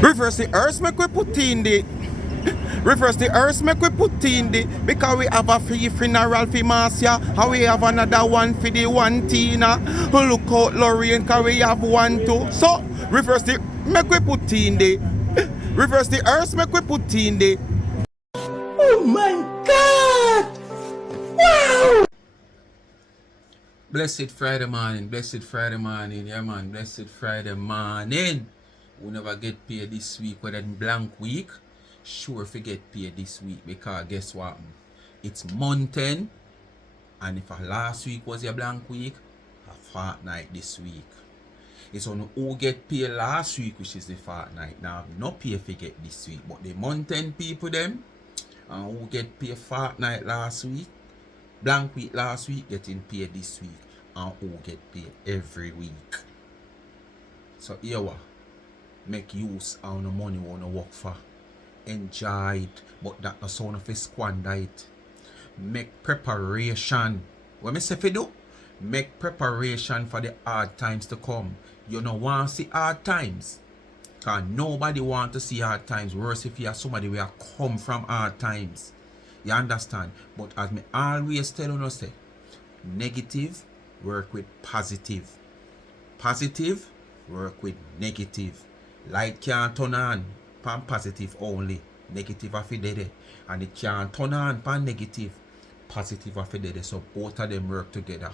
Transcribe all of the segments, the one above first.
Reverse the earth, make we put in the. Reverse the earth, make we put in the. Because we have a free funeral for Marcia. And we have another one for the one Tina. Look out, Lorraine, because we have one too. So, reverse the, make we put in the. Reverse the earth, make we put in the. Oh my God! Wow! Blessed Friday morning, yeah man, blessed Friday morning. We never get paid this week, whether in blank week, sure if we get paid this week, because guess what? It's month end, and if last week was a blank week, a fortnight this week. It's only who get paid last week, which is the fortnight. Now, no pay if we get this week, but the month end people them, and who get paid fortnight last week, blank week last week, getting paid this week, and who get paid every week. So here what? Make use of the money you want to work for. Enjoy it, but that not sound of a squander it. Make preparation. What me say if you do? Make preparation for the hard times to come. You don't want to see hard times. Because nobody want to see hard times. Worse if you are somebody who come from hard times. You understand? But as me always tell you, say, negative work with positive. Positive work with negative. Light can't turn on pan positive only. Negative are dead. And it can't turn on pan negative. Positive are dead. So both of them work together.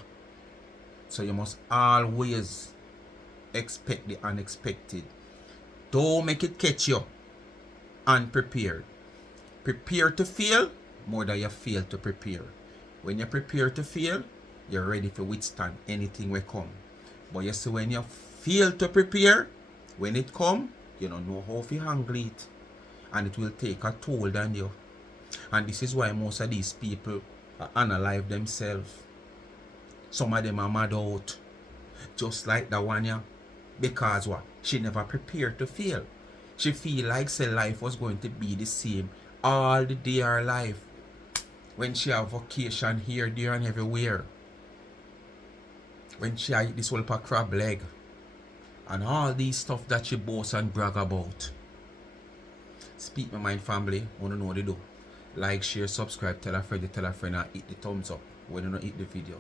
So you must always expect the unexpected. Don't make it catch you unprepared. Prepare to fail more than you fail to prepare. When you prepare to fail, you're ready to withstand anything will come. But you see, when you fail to prepare, when it come, you don't know how to handle it. And it will take a toll on you. And this is why most of these people unalive themselves. Some of them are mad out. Just like the one here. Because what? She never prepared to fail. She feel like say life was going to be the same all the day of her life. When she have vacation here, there and everywhere. When she eat this whole crab leg. And all these stuff that she boasts and brag about. Speak my mind, family. Wanna know what they do. Like, share, subscribe, tell a friend, and hit the thumbs up when you don't hit the video.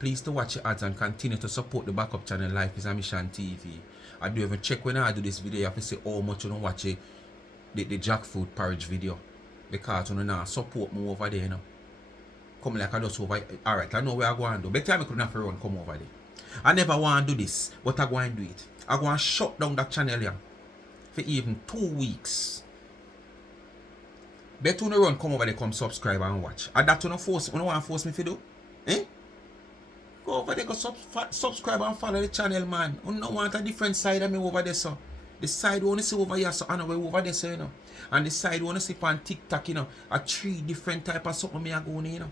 Please to watch your ads and continue to support the backup channel Life is a Mission TV. I do even check when I do this video. I have to say how much you don't watch the jackfruit porridge video. Because you know support me over there, you know. Come like I just over. Alright, I know where I go and do. Better I couldn't have to run come over there. I never want to do this, but I go and do it. I go and shut down that channel here for even 2 weeks. Better you run come over there, come subscribe and watch. And that you don't want to force me to do? Eh? Go over there, go subscribe and follow the channel, man. You don't want a different side of me over there, so. The side you want to see over here, so I know we over there, so, you know. And the side you want to see on TikTok, you know. A 3 different type of something me are going, you know.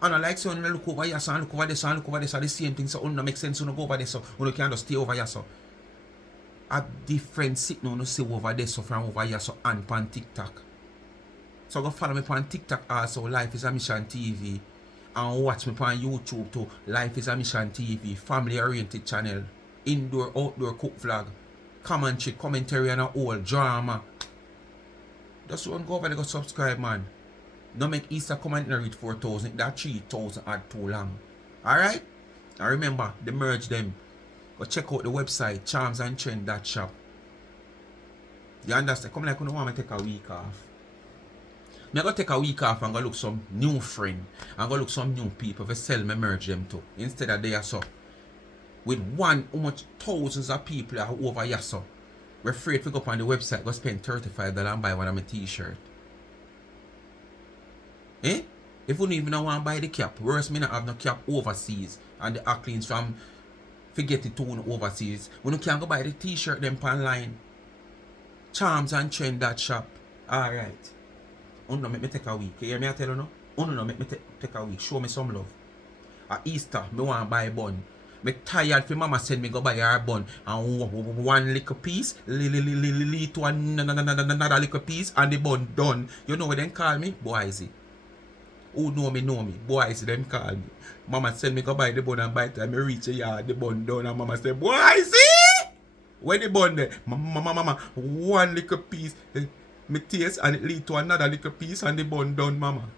And I like so when you look over here, so and look over there, so and look over there, so the same thing, so it don't make sense when you go over there, so you can't just stay over here, so. A different sitting on you see over there, so from over here, so and on TikTok. So go follow me on TikTok also, Life is a Mission TV. And watch me on YouTube too, Life is a Mission TV, family oriented channel. Indoor, outdoor cook vlog. Commentary and all drama. Just want to go over there, go subscribe, man. No make Easter come and reach 4,000. That 3,000 add too long. Alright? And remember, they merge them. Go check out the website, charmsandtrend.shop. You understand? Come like you don't want me to take a week off. I'm going to take a week off and go look some new friend. And go look some new people to sell me merge them too. Instead of they are so. With how much thousands of people are over here so. We're afraid to go up on the website, go spend $35 and buy one of my t-shirt. Eh? If you don't even want to buy the cap, worse me not have no cap overseas. And the Acklins from forget it to overseas. When you can go buy the t-shirt them online. Charmsandtrend.shop. Alright. Uno make me take a week. You hear me I tell you no? Uno make me take a week. Show me some love. At Easter, me want to buy bun. Me tired for mama send me go buy her bun. And one little piece, to another little piece, and the bun done. You know what they call me? Boysy. Who know me, Boysy them call me. Mama send me go buy the bun and by the time me reach the yard, the bun done. And mama say, Boysy! When the bun there, mama, one little piece, me taste and it lead to another little piece and the bun done, mama.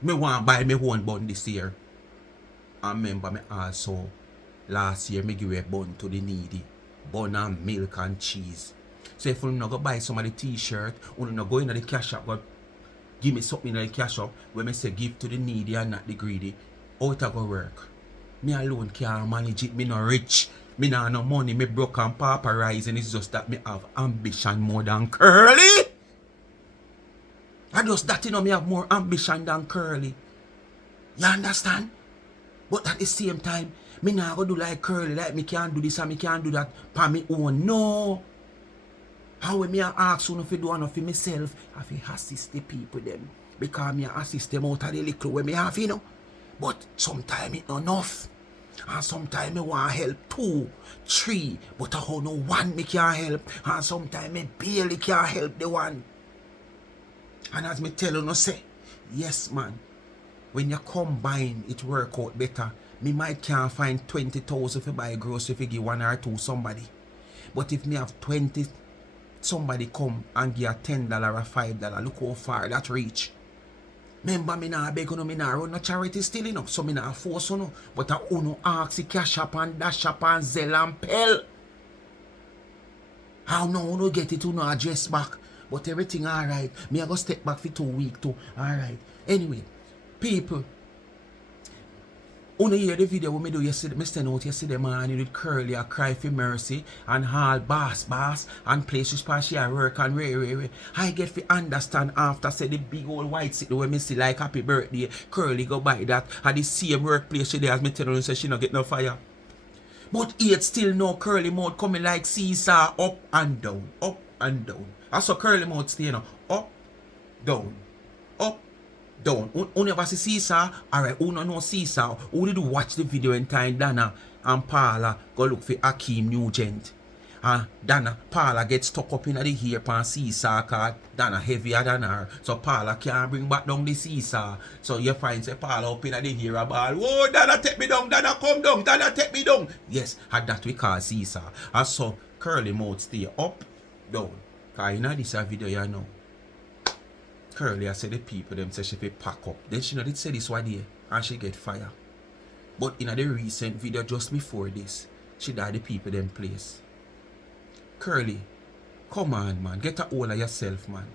Me want buy me one bun this year. And remember me also, last year me give a bun to the needy. Bun and milk and cheese. So if you not go buy some of the t-shirt, you not go in the cash shop, go give me something in the cash shop, when me say give to the needy and not the greedy, how it go work? Me alone can't manage it, me not rich. Me not no money, me broke and pauperizing. It's just that me have ambition more than Curly. I just that me have more ambition than Curly. You understand? But at the same time, me not go do like Curly, like me can't do this and me can't do that for me own. No. How when me ask you if you do enough for myself, I have to assist the people them. Because me assist them out of the little way me have, you know. But sometimes it's not enough. And sometimes I want help 2, 3, but I hold no one me can help. And sometimes I barely can help the one. And as me tell you no say, yes man, when you combine it work out better. Me might can't find 20,000 to buy grocery if you give 1 or 2 somebody. But if me have 20, somebody come and give a $10 or $5, look how far that reach. Remember, me nah beg you, me nah run no charity still, you know. So me nah force you, know. But I uno ask the cash up and dash up and Zelle and Pell. How now uno get it, uno address back. But everything alright. Me I go step back for 2 weeks too. Alright. Anyway, people. Uno hear the video when me do yesterday, me stand out yesterday morning with Curly a cry for mercy and all boss and places where she work and re. I get to understand after say the big old white city when me see like happy birthday, Curly go buy that at the same workplace she there as me tell her say she not get no fire. But yet still no Curly mouth coming like seesaw up and down, up and down. I saw Curly mouth stay you know, up, down, up, down. Who never see seesaw? Alright, who no know seesaw? Who did watch the video in time Donna and Paula go look for Akeem Nugent? Donna, Paula gets stuck up in the hair pan seesaw cause Donna heavier than her. So Paula can't bring back down the seesaw. So you find say Paula up in the hair a ball. Oh, Donna take me down, Donna come down, Donna take me down. Yes, and that we call seesaw. And so Curly mouth stay up, down. Cause in this video you know. Curly I say the people them say she fi pack up. Then she know did say this one day and she get fire. But in the recent video just before this, she died the people them place. Curly, come on man, get a hold of yourself man.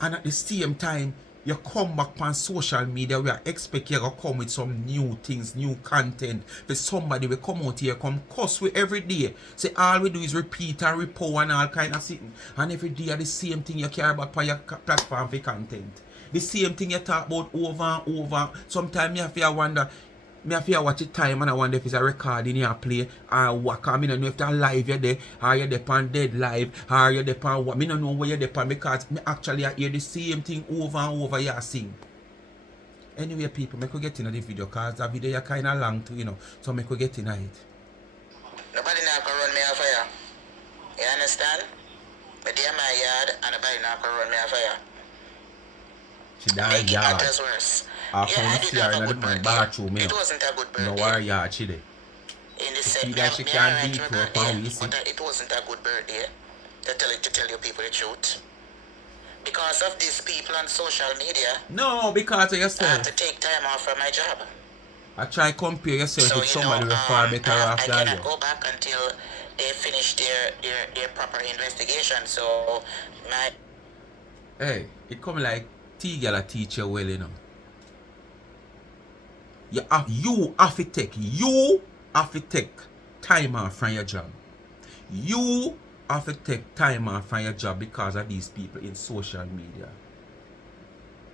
And at the same time, you come back on social media where I expect you to come with some new things, new content. For somebody will come out here, come cuss with every day. Say all we do is repeat and repo and all kind of thing. And every day the same thing you care about on your platform for content. The same thing you talk about over and over. Sometimes you have to wonder, me have to watch the time and I wonder if it's a recording you play or what. I don't know if it's live you're there or you're there on dead live or you're there on what. I don't know where you're there on because me actually I hear the same thing over and over you sing. Anyway people, me could get into the video because the video is kind of long too, you know. So me could get into it. Nobody now can run me a fire. You understand? But they are my yard and nobody now can run me a fire. She died yard. Making worse. I found fear in the man bathroom. It wasn't a good birthday. No war yard she did. In the See that she can't beat her upon we see. But it wasn't a good birthday. To tell you people the truth. Because of these people on social media. No, because of yourself. I had to take time off from my job. I try compare yourself with somebody who far better off than you. I cannot go back until they finish their proper investigation. So my hey, it come like T-girl teach you well, you know. You have to take time off from your job. You have to take time off from your job because of these people in social media.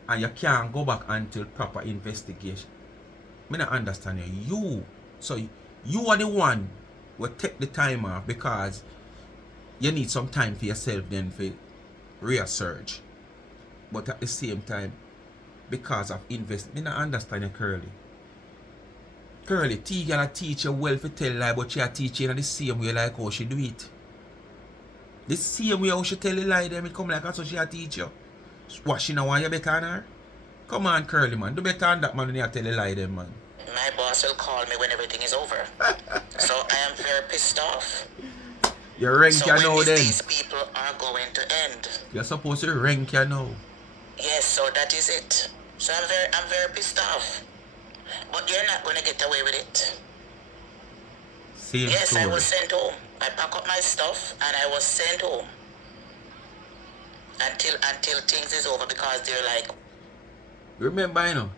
And you can't go back until proper investigation. I don't understand you. So you are the one who take the time off because you need some time for yourself then for research. But at the same time, because of investment, I don't understand you, Curly. Curly, T-girl teach you well for tell lie, but she teach you in the same way like how she do it. The same way how she tell a lie, then it come like that's how she teach you. What, she not want you better than her? Come on, Curly, man. Do better than that, man, when you tell a lie, then, man. My boss will call me when everything is over. So I am very pissed off. You rank So you when know then. these people are going to end? You're supposed to rank you know. Yes, so that is it. So I'm very pissed off. But you're not going to get away with it. Same Yes, story. I was sent home. I packed up my stuff and I was sent home. Until things is over, because they're like... Remember, you know,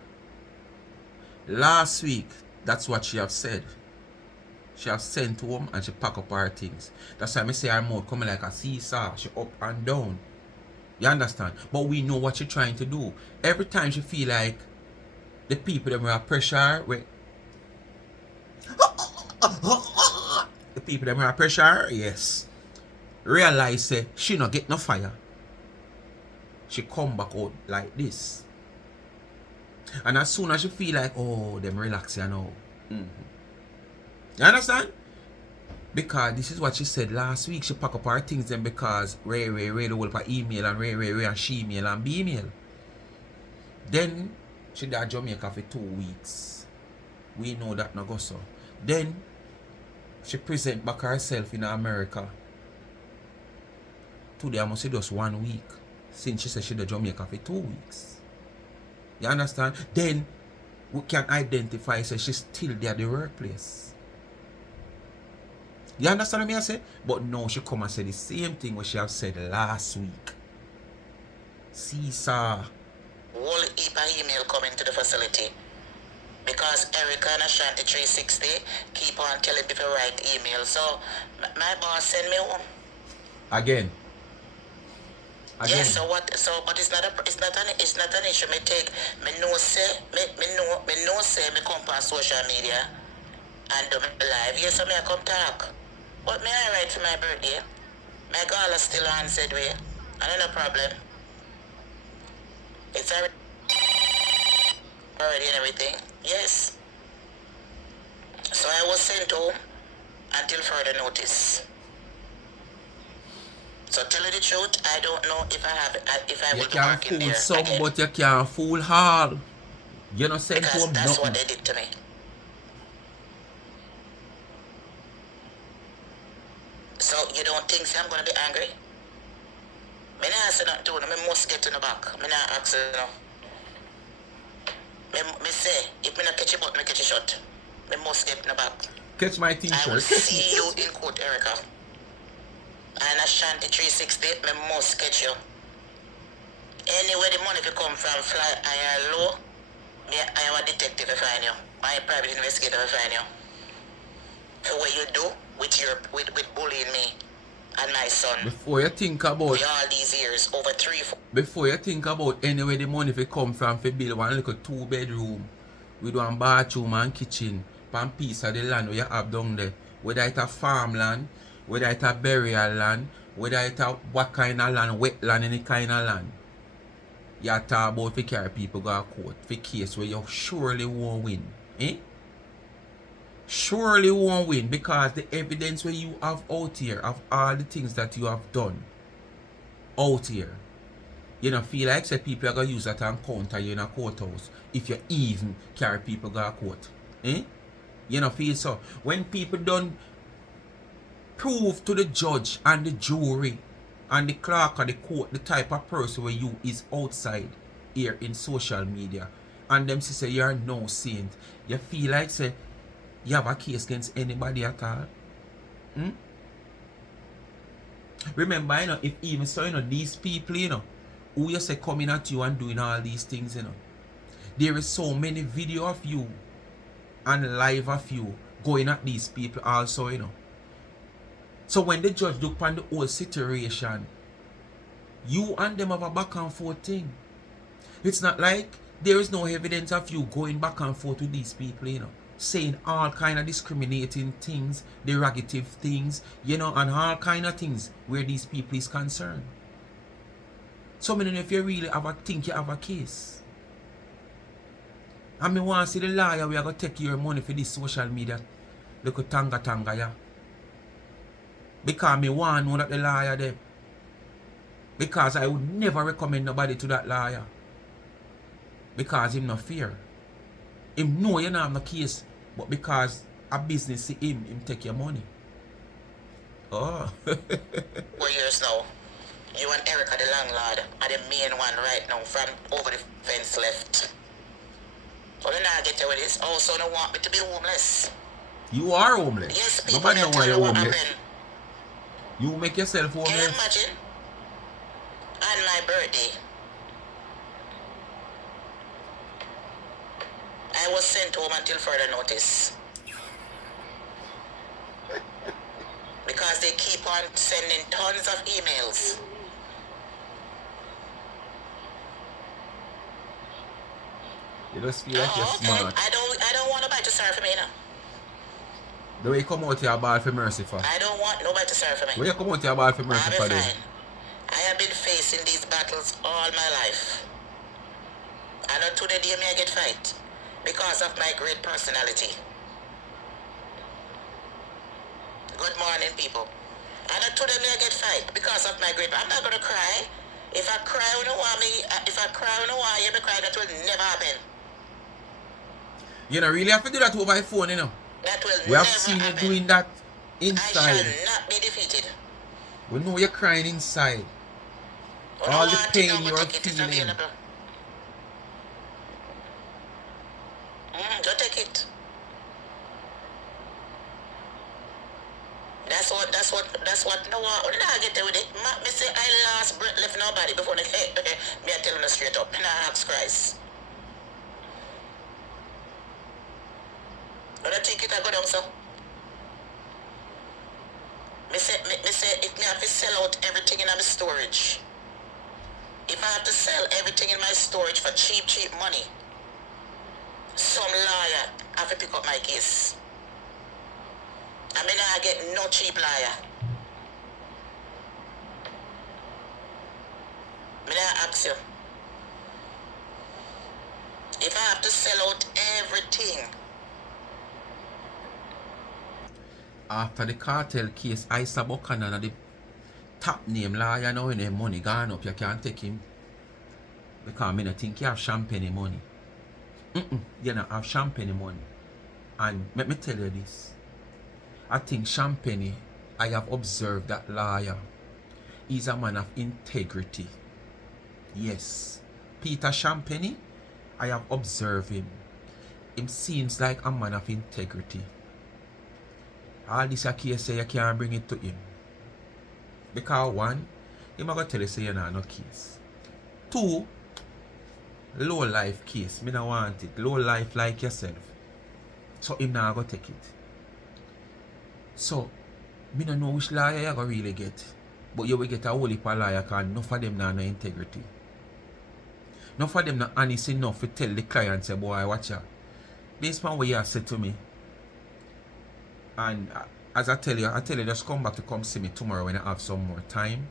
last week, that's what she have said. She have sent home and she pack up her things. That's why I say her mouth coming like a seesaw. She up and down. You understand? But we know what she's trying to do. Every time she feel like the people that will pressure her, the people that will pressure her, yes, realize say she not get no fire. She come back out like this. And as soon as she feel like, oh, them relax you know. You understand? Because this is what she said last week. She pack up her things then because Ray the whole for email and Ray and she mail and B mail. Then she did Jamaica for 2 weeks. We know that no go so. Then she present back herself in America. Today I must say just 1 week. Since she said she did Jamaica for 2 weeks. You understand? Then we can identify say she's still there at the workplace. You understand what I say? But no, she come and say the same thing what she have said last week. Seesaw. Whole heap of email coming to the facility. Because Erica and Ashanti 360 keep on telling me to write email. So my boss send me home. Again. Yes, so what? So, but it's not an issue. Me take me know say me come on social media and do me live. Yes, so me I come talk. But me I write for my birthday. My girl is still on said way. And no problem. It's already and everything. Yes. So I was sent home until further notice. So tell you the truth, I don't know if I You will be can working fool there some, again. but you can't fool all. You not send Because home that's nothing. what they did to me. So you don't think I'm gonna be angry? Me not say nothing to you, me must get in the back. Me not ask you no. Me say, if me not catch you but me catch you shot. Me must get in the back. Catch my I will t-shirt. see you in court, Erica. And Ashanti 360, me must catch you. Anywhere the money if you come from, fly high or low, I am a detective to find you. I am a private investigator to find you. For what you do with bullying me and my son. Before you think about For all these years, over 3-4. Before you think about anywhere the money if it come from for build one little 2-bedroom with one bathroom and kitchen, one piece of the land where you have down there. Whether it's a farmland, whether it's a burial land, whether it's a what kind of land, wetland, any kind of land. You talk about for carry people go to court for case where you surely won't win. Eh? Surely won't win because the evidence where you have out here of all the things that you have done out here. You don't feel like say people are going to use that and counter you in a courthouse if you even carry people go to court. Eh? You don't feel so. When people don't prove to the judge and the jury and the clerk of the court the type of person where you is outside here in social media and them say you're no saint, you feel like say you have a case against anybody at all. Hmm? Remember, you know, if even so, you know, these people, you know, who you say coming at you and doing all these things, you know, there is so many video of you and live of you going at these people also, you know. So when the judge look upon the whole situation, you and them have a back and forth thing. It's not like there is no evidence of you going back and forth with these people, you know, saying all kind of discriminating things, derogative things, you know, and all kind of things where these people is concerned. So I mean, if you really think you have a case. And me want to see the lawyer we are going to take your money for this social media. Look at tanga yeah. Because me want to know that the lawyer there. Because I would never recommend nobody to that lawyer. Because him no fear. Him know you don't have no case. But because a business see him take your money. Oh. 4 years now. You and Erica, the landlord, are the main one right now from over the fence left. So then I get away with this. Also, don't want me to be homeless. You are homeless. Yes, people Nobody know tell why you you're what homeless. happened. You make yourself Can you homeless. imagine? On my birthday, I was sent home until further notice. Because they keep on sending tons of emails. You just feel like you're smart. I don't want nobody to serve for me now. The way you come out here ball for mercy for. I don't want nobody to serve for me. When you come out here ball for mercy I'll be for them. fine. I have been facing these battles all my life. And not today day may I get fight. Because of my great personality. Good morning, people. And not today may I get fight. Because of my great... I'm not going to cry. If I cry when I want me... If I cry when I want you to cry, that will never happen. You don't really have to do that over your phone, you know. That will We have never seen happen. you doing that I inside. shall not be defeated. We know you're crying inside. When All I the want pain it, you're take it, it's feeling. available. Go take it. That's what, no one, when I get there with it, me say I last breath left nobody before me I tell them straight up, and I ask Christ. When I take it, I go down, so. Me say, if me have to sell out everything in my storage, if I have to sell everything in my storage for cheap money, some lawyer have to pick up my case. I mean, I get no cheap liar. I mean, I ask you. If I have to sell out everything. After the cartel case, Isa Buchanan, the top name lawyer now, when the money gone up, you can't take him. Because I don't think you have champagne money. You don't have champagne money. And let me tell you this. I think Champagne, I have observed that lawyer is a man of integrity. Yes. Peter Champagne, I have observed him. Him seems like a man of integrity. All this a case say you can't bring it to him. Because one, him going to tell you say you not no case. Two, low life case. Me don't want it. Low life like yourself. So him not going to take it. So, me don't know which lawyer you going to really get. But you will get a whole heap of lawyer because enough of them not no integrity. Enough of them not honest enough to tell the client, say, boy, watch out. This man what you have said to me. And as I tell you, just come back to come see me tomorrow when I have some more time.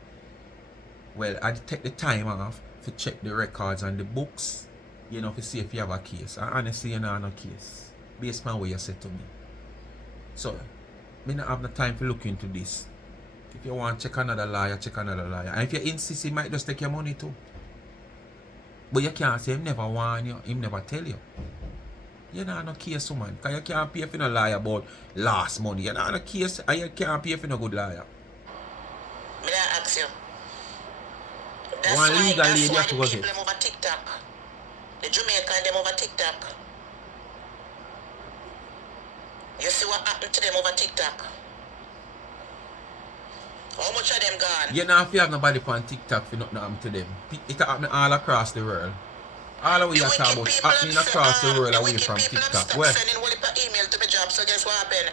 Well, I take the time off to check the records and the books, you know, to see if you have a case. And honestly, you know, no case. Based on what you said to me. So, me not have no time to look into this. If you want to check another lawyer, check another lawyer. And if you insist, he might just take your money too. But you can't say him never warn you, him never tell you. You know no case, man. Because you can't pay for no lawyer about last money. You know no case, and you can't pay for no good lawyer. May I ask you? That's One why, legal that's lady why have to the go people get. them over TikTok. The Jamaican them over TikTok. You see what happened to them over TikTok? How much of them gone? You know if you have nobody on TikTok for nothing happen to them. It happen all across the world. All of we are talking about happening across the world away from TikTok. Well, sending one email to my job, so guess what happened?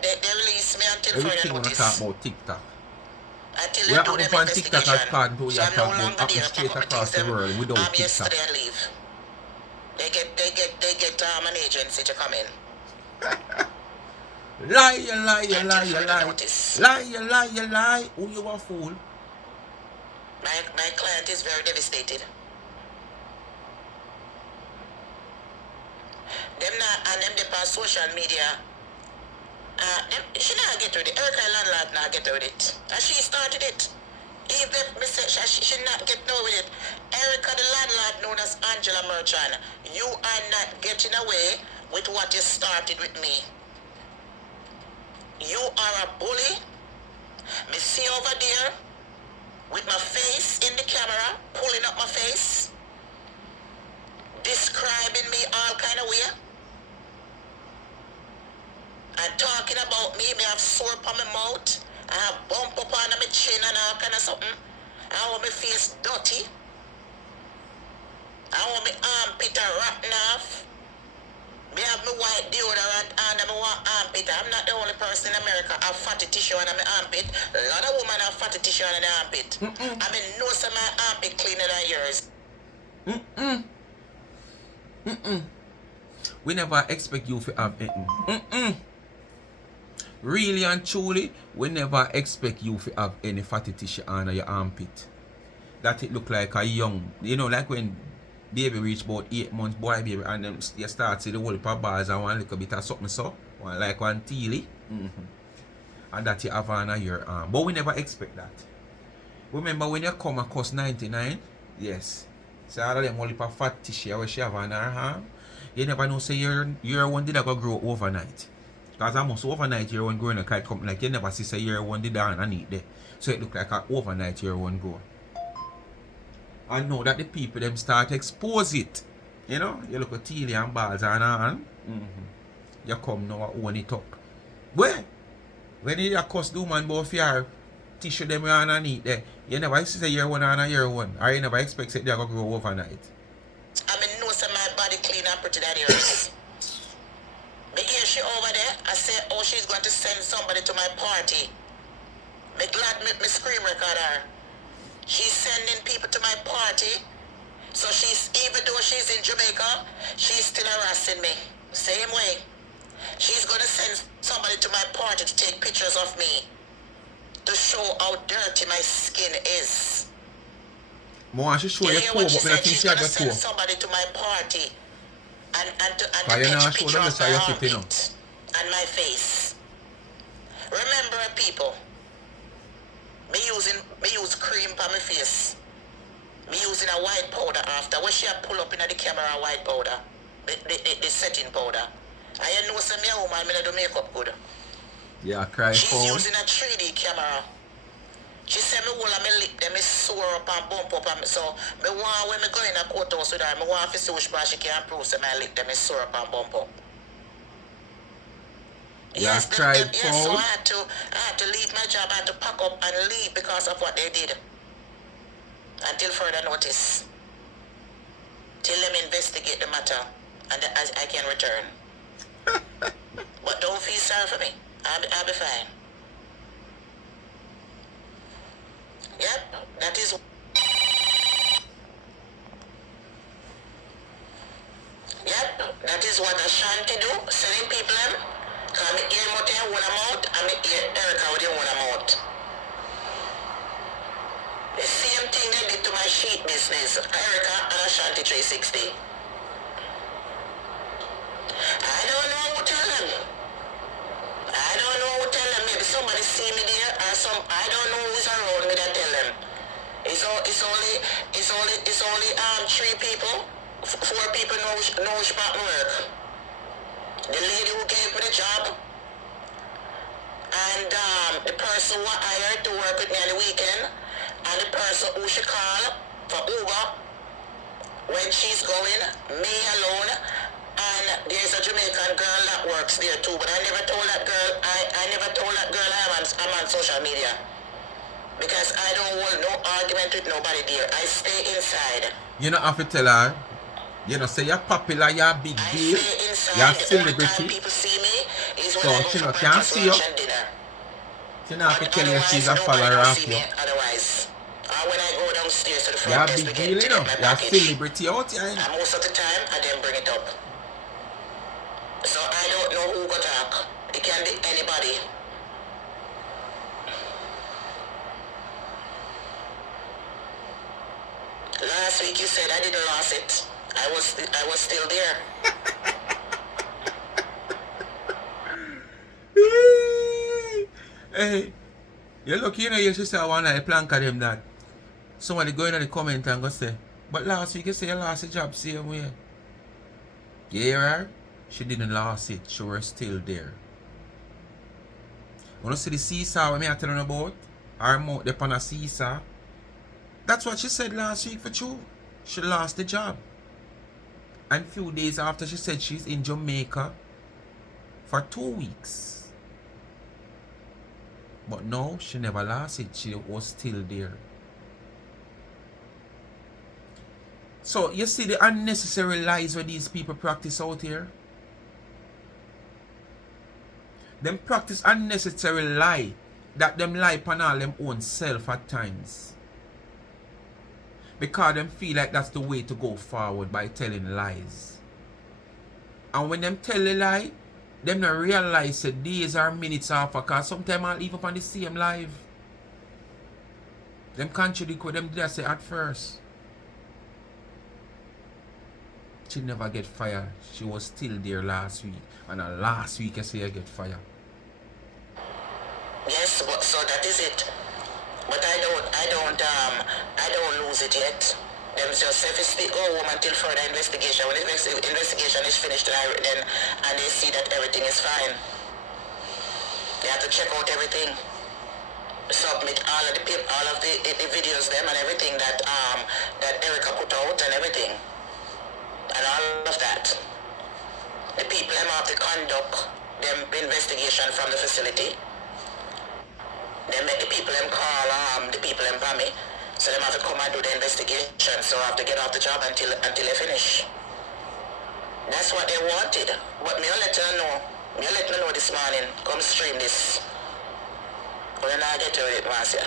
They released me until further everything when I notice. talk about TikTok. Until We they are do them up on TikTok investigation. as part of what you So are I'm no talking about longer happening there. straight Pack up across the things world them, without TikTok. yesterday and leave. They get an agency to come in. Lie. Notice. Lie. Who you a fool? My client is very devastated. Them not, and them they pass social media. She not get with it. Erica landlord not get with it. And she started it. Even if me say she not get no with it. Erica the landlord known as Angela Merchant. You are not getting away with what you started with me. You are a bully. Me see over there with my face in the camera, pulling up my face, describing me all kind of way, and talking about me. Me have sore on my mouth, I have bump up on my chin and all kind of something. I want my face dirty. I want my armpit rotten off. Me have my white deodorant and I want armpit. I'm not the only person in America have fatty tissue on my armpit. A lot of women have fatty tissue on their armpit. I mean, no, some of my armpit cleaner than yours. We never expect you to have anything. Really and truly, we never expect you to have any fatty tissue on your armpit. That it look like a young, you know, like when baby reach about 8 months, boy baby, and then you start see the whole heap of bars and one little bit of something so, one like one teely, and that you have on your arm. But we never expect that. Remember when you come across 99, yes, so all of them whole heap of fat tissue where she have on her arm, you never know say your one did go grow overnight. Because almost overnight your one growing a kite come like you never see say your one did underneath there. So it look like an overnight your one grow. And know that the people them start expose it. You know, you look at teely and balls and you come now and own it up. Well, when you cost the woman about your tissue them underneath there, you never see say year one and a year one. Or you never expect it they go grow overnight. I mean, know some my body clean and pretty than yours. Me hear she over there, I say, oh, she's going to send somebody to my party. Me glad me scream record her. She's sending people to my party. So she's, even though she's in Jamaica, she's still harassing me. Same way. She's going to send somebody to my party to take pictures of me. To show how dirty my skin is. More she show You your hear toe, what she but me not said? think She's she have going a to send toe. somebody to my party. And to you take not show picture them of this how my you fit, you know. armpit and my face. Remember, people, me use cream for my face. Me using a white powder after. When she pull up in the camera, white powder, the setting powder. I know some young woman me do makeup good. Yeah, cry She's phone. using a 3D camera. She said me hold my lip, them me sore up and bump up, and so me want when me go in a courthouse with her, me want to see which part she can prove so my lip them me sore up and bump up. Yeah, Yes, cried yes, so phone. I had to leave my job, I had to pack up and leave because of what they did. Until further notice. Till them investigate the matter and I can return. But don't feel sorry for me. I'll be fine. Yep, that is. Yep, that is what Ashanti do. Selling people them. Cause I'm here with their one amount, I'm here Erica with their one amount. The same thing they did to my sheet business, Erica and Ashanti 360. I don't know who tell them. I don't know who tell them. Maybe somebody see me there or some. I don't know who's around me that tell them. It's only 3 people. 4 people know which part my work. The lady who gave me the job and the person who I hired to work with me on the weekend and the person who she called for Uber when she's going, me alone, and there's a Jamaican girl that works there too, but I never told that girl I'm on social media because I don't want no argument with nobody there. I stay inside. You don't have to tell her. You know, say you're popular, you're a big deal. You're a celebrity. People see me is when So I go she for not can breakfast, see you. lunch, and dinner. She not have to But tell you she's a otherwise, follower nobody of see you. me otherwise. When I go downstairs to the You're a front desk big to deal, get you know. my You're a package, celebrity out here. You know? and most of the time, I then bring it up. So I don't know who got talk. It can be anybody. Last week you said I didn't lose it. I was still there. Hey, you look, you know, you should say I want to plank of them that somebody go in the comment and go say, but last week you say you lost the job same way. You hear her? She didn't lose it. She was still there. When you see the seesaw when me I telling about, her mouth up on a seesaw. That's what she said last week for true. She lost the job. And few days after she said she's in Jamaica for 2 weeks. But no, she never lost it. She was still there. So you see the unnecessary lies where these people practice out here? Them practice unnecessary lie that them lie upon all them own self at times. Because them feel like that's the way to go forward by telling lies. And when them tell a lie, them not realize that days or minutes after, because sometimes I'll leave up on the same live. Them contradict what them did I say at first. She never get fired. She was still there last week. And last week I say I get fired. Yes, but so that is it. But I don't lose it yet. Them just say if they go home until further investigation. When the investigation is finished, then and they see that everything is fine. They have to check out everything. Submit all of the videos them and everything that Erica put out and everything. And all of that. The people them have to conduct them investigation from the facility. They make the people them call the people them by me. So they have to come and do the investigation. So I have to get off the job until they finish. That's what they wanted. But me let you know. Me let me know this morning. Come stream this. When I get to it, Marcia.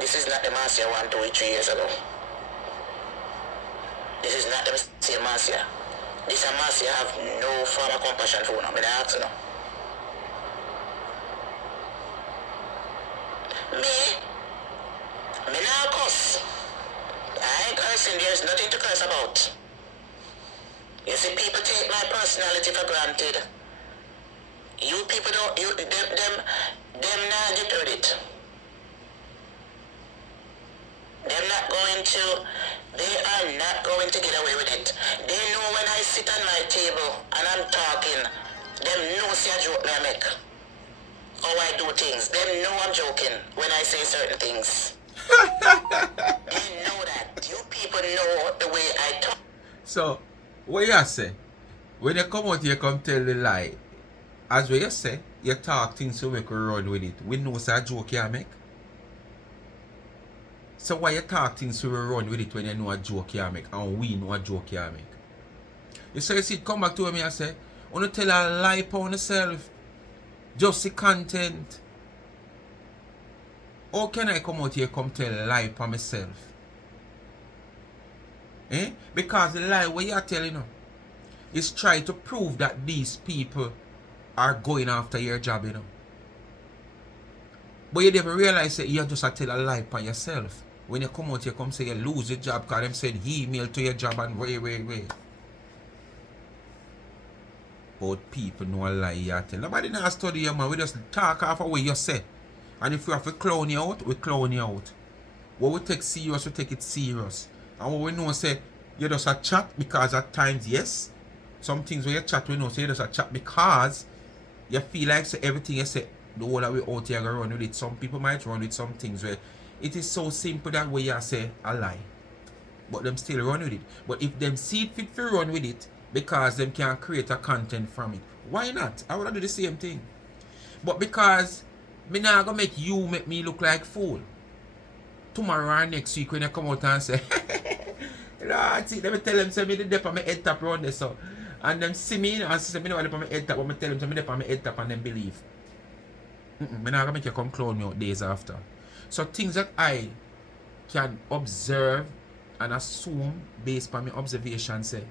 This is not the Marcia 1, 2, 3 years ago. This is not the same Marcia. This and Marcia have no form of compassion for now. Me I ask you now. Me now curse. I ain't cursing, there's nothing to curse about. You see, people take my personality for granted. You people don't, them not get rid of it. They are not going to get away with it. They know when I sit on my table and I'm talking, them know see a joke me I make. How I do things. Them know I'm joking when I say certain things. They know that. You people know the way I talk. So, what you say? When you come out here, come tell the lie. As what you say, you talk things so we can run with it. We know it's a joke you make. So why you talk things so we run with it when you know a joke you make and we know a joke you make? You say, you see, come back to me and say, I want to tell a lie upon yourself. Just the content. How can I come out here come tell a lie upon myself? Eh? Because the lie what you're telling is try to prove that these people are going after your job, you know. But you never realize that you just tell a lie upon yourself. When you come out here, come say you lose your job because them said email to your job and wait. But people know a lie you tell. Nobody not study you, man. We just talk off of what you say. And if we have to clown you out, we clown you out. What we take serious, we take it serious. And what we know say, you just a chat because at times, yes, some things where you chat, we know say you just a chat because you feel like say everything you say, the whole way out here run with it. Some people might run with some things where it is so simple that way you say a lie. But them still run with it. But if them see it fit to run with it, because them can create a content from it, why not? I would do the same thing. But because me not gonna make you make me look like fool. Tomorrow or next week when you come out and say, let me tell them say me the dep on my head tap around there so. And them see me and say me no dep on my head tap, but me tell them say me dep on my head tap and them believe. Me not gonna make you come clown me out days after. So things that I can observe and assume based on my observation say,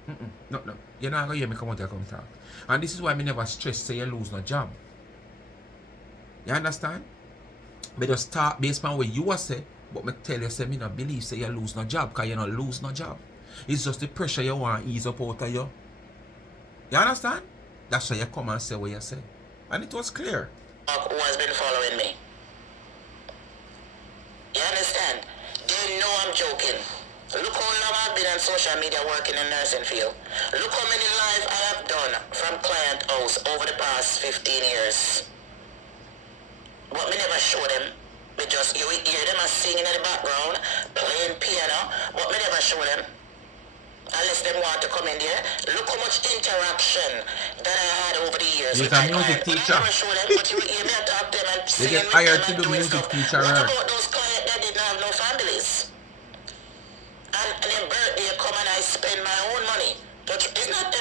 no, you're not gonna hear me come out here come talk. And this is why me never stress say you lose no job. You understand? Me just talk based on what you are say, but me tell you say me not believe say you lose no job because you not lose no job. It's just the pressure you want to ease up out of you. You understand? That's why you come and say what you say. And it was clear. Who has been following me? You understand? They know I'm joking. Look how long I've been on social media working in nursing field. Look how many lives I have done from client house over the past 15 years. but me never show them. Me just, you hear them as singing in the background, playing piano, but me never show them. Unless them want to come in there. Look how much interaction that I had over the years. You're with a my music client. But teacher. I never show them, but you hear me talk to them and They singing get with hired them to and do doing music stuff. teacher What work. about those clients that didn't have no families? And their birthday come and I spend my own money. But it's not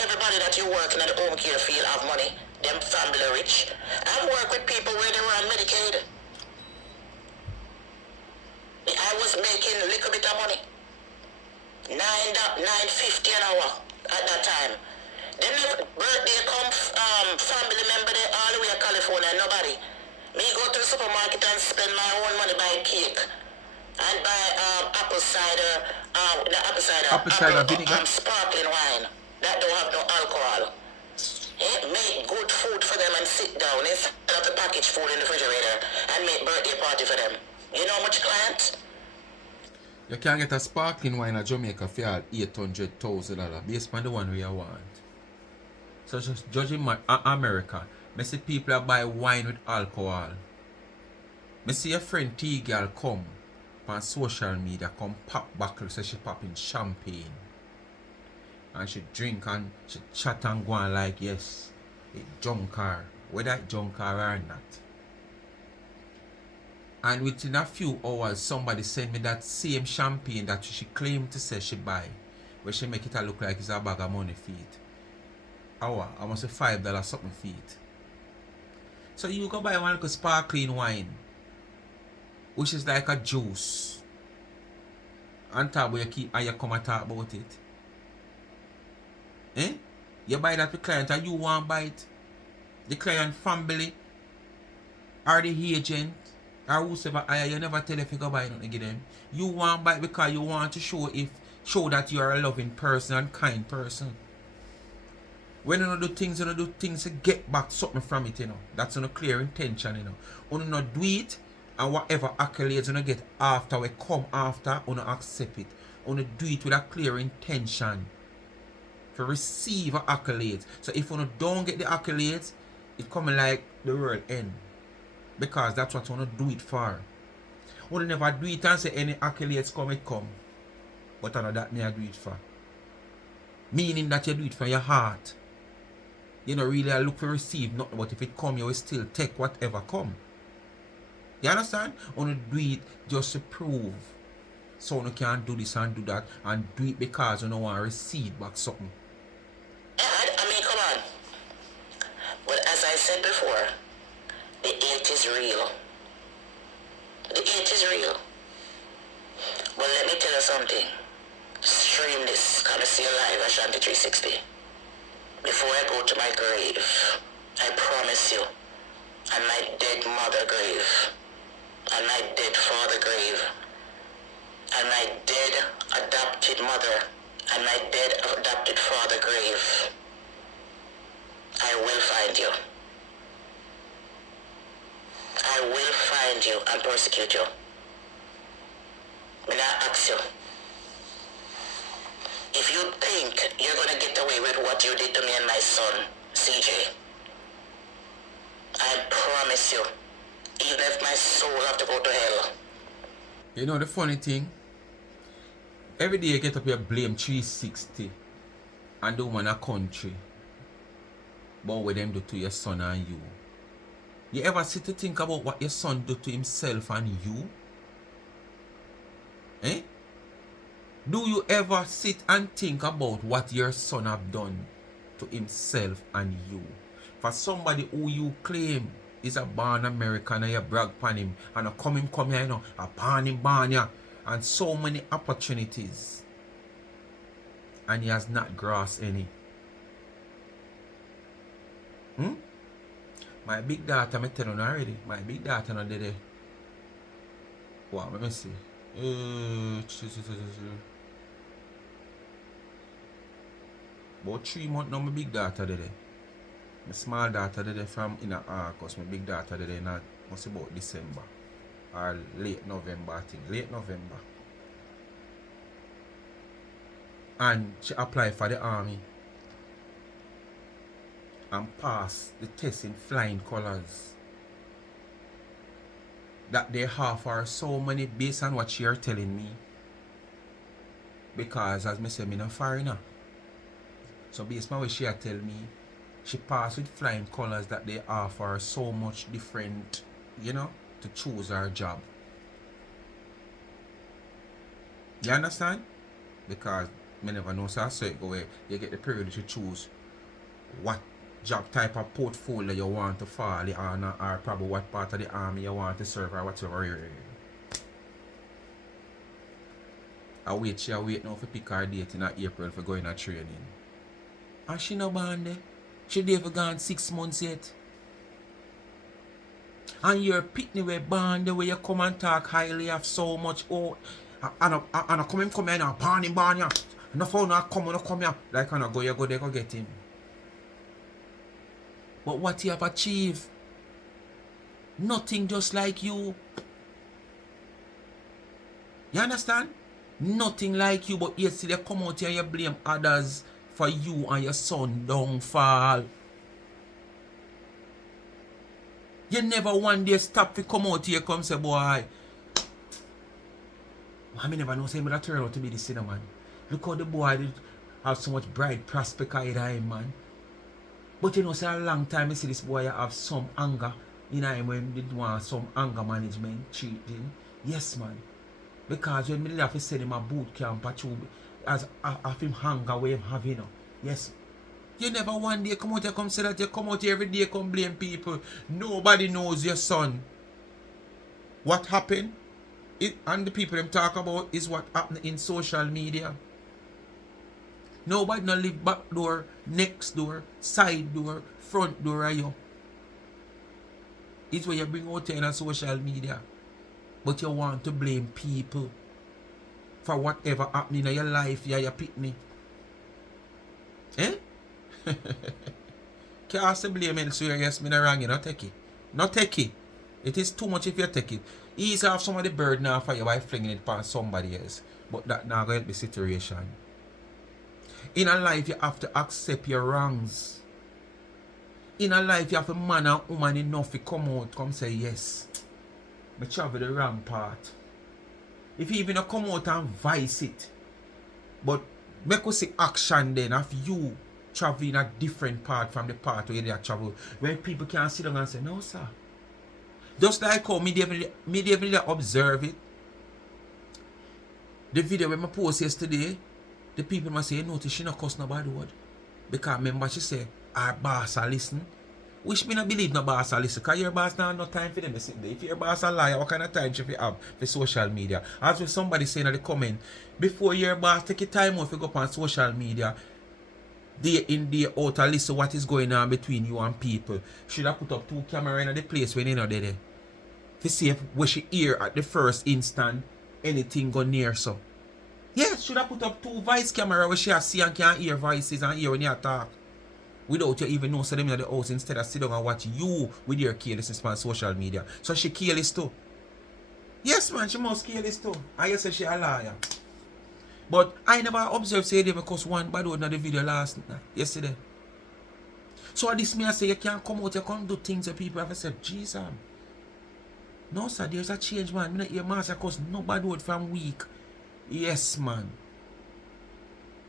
everybody that you work in the home care field have money. Them family rich. I work with people where they were on Medicaid. I was making a little bit of money. $9.50 an hour at that time. Then the birthday come family member there all the way to California, nobody. Me go to the supermarket and spend my own money buy cake and buy apple cider, Vinegar. sparkling wine that don't have no alcohol. Make good food for them and sit down instead of the packaged food in the refrigerator and make birthday party for them. You know how much clients? You can get a sparkling wine in Jamaica for $800,000 based on the one we want. So just judging my America, I see people that buy wine with alcohol. I see a friend T girl come on social media, come pop buckle, so she popping champagne. And she drink and she chat and go on like yes, it junk her, whether it junk her or not. And within a few hours, somebody sent me that same champagne that she claimed to say she buy, where she make it look like it's a bag of money for it. I must say $5 something for it. So you go buy one little sparkling wine, which is like a juice, and talk about you keep and you come and talk about it. You buy that for client and you want buy it. The client family or the agent or whosoever you never tell if you go buy nothing to give them. You want buy it because you want to show that you are a loving person and kind person. When you do things to get back something from it, That's a clear intention, You not do it and whatever accolades you get after we come after, you accept it. You do it with a clear intention to receive accolades. So if you don't get the accolades, it coming like the world end. Because that's what you do it for. You never do it and say any accolades come, it come. But I know that me I do it for. Meaning that you do it from your heart. You don't really look for receive nothing, but if it come, you will still take whatever come. You understand? You do it just to prove. So you can't do this and do that and do it because you don't want to receive back something. I mean, come on. But as I said before, the hate is real. The hate is real. But let me tell you something. Stream this. Come and see you live, Ashanti 360. Before I go to my grave, I promise you, and my dead mother grave, and my dead father grave, and my dead adopted mother, and my dead adopted father grave, I will find you. I will find you and persecute you. When I ask you, if you think you're going to get away with what you did to me and my son, CJ, I promise you, even if my soul have to go to hell. You know the funny thing? Every day you get up, you blame 360 and the woman a country. But what them do to your son and you? You ever sit to think about what your son do to himself and you? Do you ever sit and think about what your son have done to himself and you? For somebody who you claim is a born American and you brag upon him and come here, a born here, and so many opportunities, and he has not grasped any. My big daughter, I tell you already, my big daughter not there. Wow, let me see. About 3 months now, my big daughter there. My small daughter there from in August. My big daughter there in must about December or late November, I think. Late November. And she applied for the army and passed the test in flying colors. that they offer so many based on what you're telling me. Because as me say, me no foreigner. So based on what she tell me, she passed with flying colors that they offer so much different, to choose her job. You understand? Because me never know so it go where you get the privilege to choose what job type of portfolio you want to fall on, or probably what part of the army you want to serve, or whatever. I wait now for pick her date in April for going to training. And she no born there. She never gone 6 months yet. And your pitney way born there where you come and talk highly of so much. Oh, and I come here and born ya. No phone no come here. Like I go you go there go get him. But what you have achieved? Nothing, just like you. You understand? Nothing like you, but yet see they come out here and you blame others for you and your son downfall. You never one day stop to come out here come say, boy, I never know say me that turn out to be the sinner, man. Look how the boy did have so much bright prospect in him, man. But you know, say a long time I see this boy have some anger in him when he did want some anger management treating. Yes, man. Because when me have to send him a boot camp as of him hunger where him have, Yes. You never one day come out here come say that you come out here every day come blame people. Nobody knows your son. What happened? And the people them talk about is what happened in social media. Nobody no live back door, next door, side door, front door of you. It's what you bring out here in social media. But you want to blame people for whatever happening in your life, your pitney. Eh? Can't say blame elsewhere, yes, me not wrong, you not take it. Not take it. It is too much if you take it. Easy have some of the burden off of you by flinging it upon somebody else. But that not going to help the situation. In a life, you have to accept your wrongs. In a life, you have a man and woman enough to come out, come say, yes, I travel the wrong part. If you even come out and vice it, but make us see action then of you traveling a different part from the part where they travel, where people can sit down and say, no, sir. Just like how me definitely observe it. The video when I post yesterday, the people must say, notice she not cuss no bad word. Because remember she say, our boss a listen. Which me not believe no boss a listen. Because your boss now have no time for them to sit there. If your boss a liar, what kind of time should you have for social media? As with somebody saying in the comment, before your boss take your time off to go up on social media, day in, day out, to listen what is going on between you and people. Should have put up 2 cameras in the place when you know there. To see if when she hear at the first instant, anything go near so. Yes, should have put up 2 voice cameras where she see and can hear voices and hear when you talk. Without you even know so them in the house instead of sit down and watch you with your carelessness on social media. So she careless too. Yes man, she must careless too. I just say she a liar. But I never observed say they because one bad word in the video yesterday. So at this me I say you can't come out, you can't do things that people have said, Jesus. No sir, there's a change man. Me not hear Marcia cause no bad word from week. Yes man.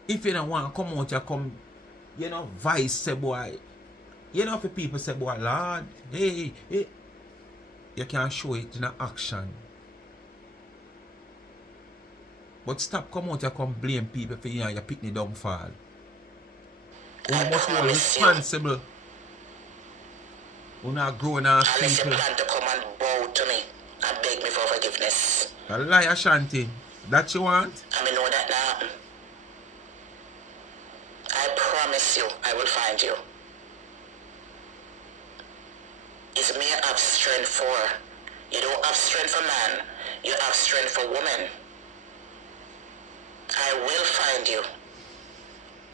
If you don't want to come out, you come, vice say boy. For people say boy, Lord, hey. You can't show it in action. But stop come out, you come blame people for you and you pick the downfall. You must be responsible. You're not growing up people. Unless you plan to come and bow to me and beg me for forgiveness. A lie, Ashanti. That you want? I know that now. I promise you, I will find you. It's me you have strength for. You don't have strength for man. You have strength for woman. I will find you.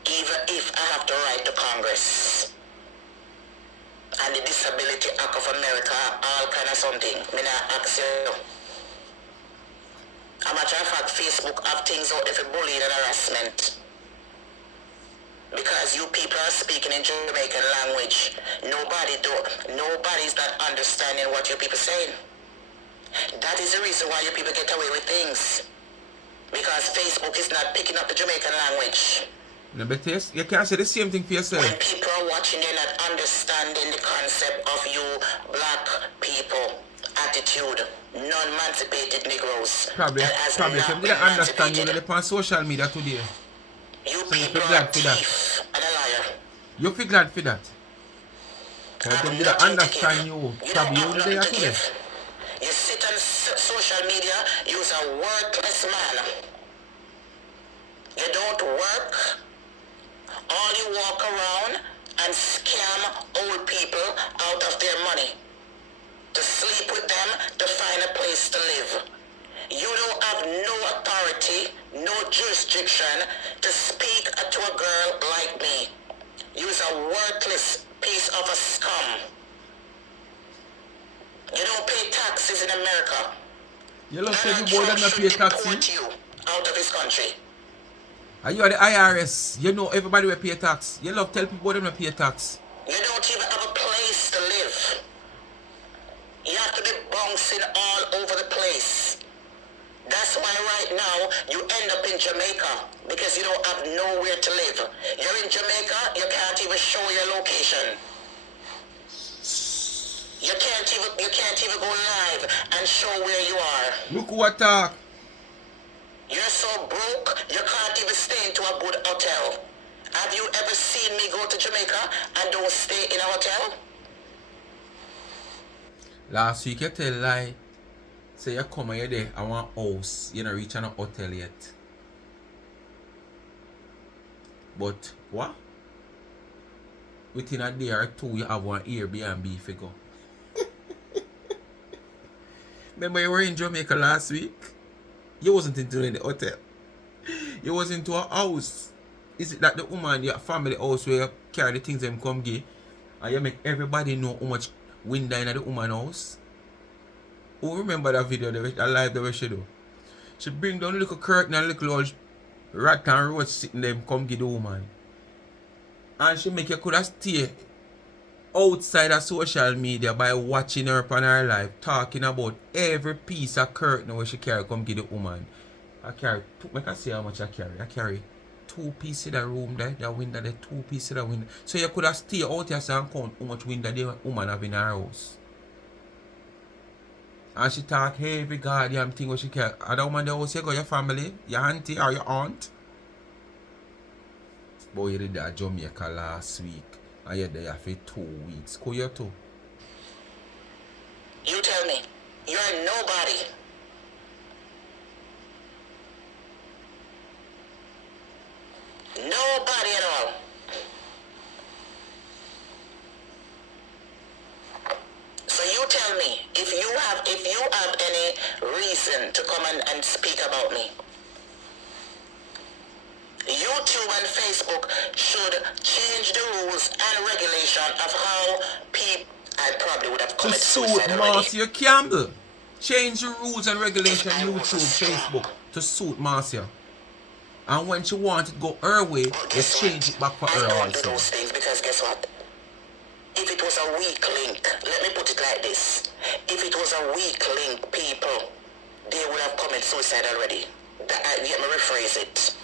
Even if I have to write to Congress. And the Disability Act of America, all kind of something. Me not ask you. As a matter of fact, Facebook have things out there for bullying and harassment. Because you people are speaking in Jamaican language. Nobody's not understanding what you people saying. That is the reason why you people get away with things. Because Facebook is not picking up the Jamaican language. No, but yes, you can't say the same thing for yourself. When people are watching, they're not understanding the concept of you black people attitude. Non-emancipated Negroes. Probably if you didn't understand, you know, on social media today. You So you people feel are glad a for that. thief and a liar. You feel glad for that. But Have if they nothing don't understand to you, give. You probably don't you have would be there nothing to today. give. You sit on social media, you're a worthless man. You don't work. All you walk around and scam old people out of their money. To sleep with them, to find a place to live. You don't have no authority, no jurisdiction to speak to a girl like me. You're a worthless piece of a scum. You don't pay taxes in America. You love Donald people that Trump not should pay taxes. deport you out of his country. And you are the IRS. You know everybody will pay tax. You love tell people them not pay tax. You don't even have a place to live. You have to be bouncing all over the place. That's why right now you end up in Jamaica because you don't have nowhere to live. You're in Jamaica, you can't even show your location. You can't even go live and show where you are. Look who attack. You're so broke, you can't even stay into a good hotel. Have you ever seen me go to Jamaica and don't stay in a hotel? Last week you tell lie. Say you come here there, I want house. You not reach an hotel yet. But what? Within a day or two you have one Airbnb figure. Remember you were in Jamaica last week? You wasn't into the hotel. You was into a house. Is it that the woman, your family house where you carry the things them come give and you make everybody know how much window in the woman house? Who remember that video, that live the way she do? She bring down a little curtain and a little old rat and roach sitting them come give the woman. And she make you could have stay outside of social media by watching her on her live, talking about every piece of curtain where she carry come give the woman. I carry make I see how much I carry. I carry 2 pieces in the room there, the window there, 2 pieces in the window. So you could have stay out here and count how much window the woman have in her house. And she talk heavy goddamn thing where she carry. And the woman the house you go your family, your auntie or your aunt. Boy, you did that Jamaica last week. And you're there for 2 weeks. Who you to? You tell me. You're nobody. Nobody at all. So you tell me, if you have any reason to come and speak about me, YouTube and Facebook should change the rules and regulation of how people. I probably would have To committed suit suicide already. Marcia Campbell. Change the rules and regulation YouTube, Facebook to suit Marcia. And when she wants it go her way, But they guess change what? it back for I her don't do also. those things because guess what? If it was a weak link, let me put it like this. If it was a weak link, people, they would have committed suicide already. Let me rephrase it.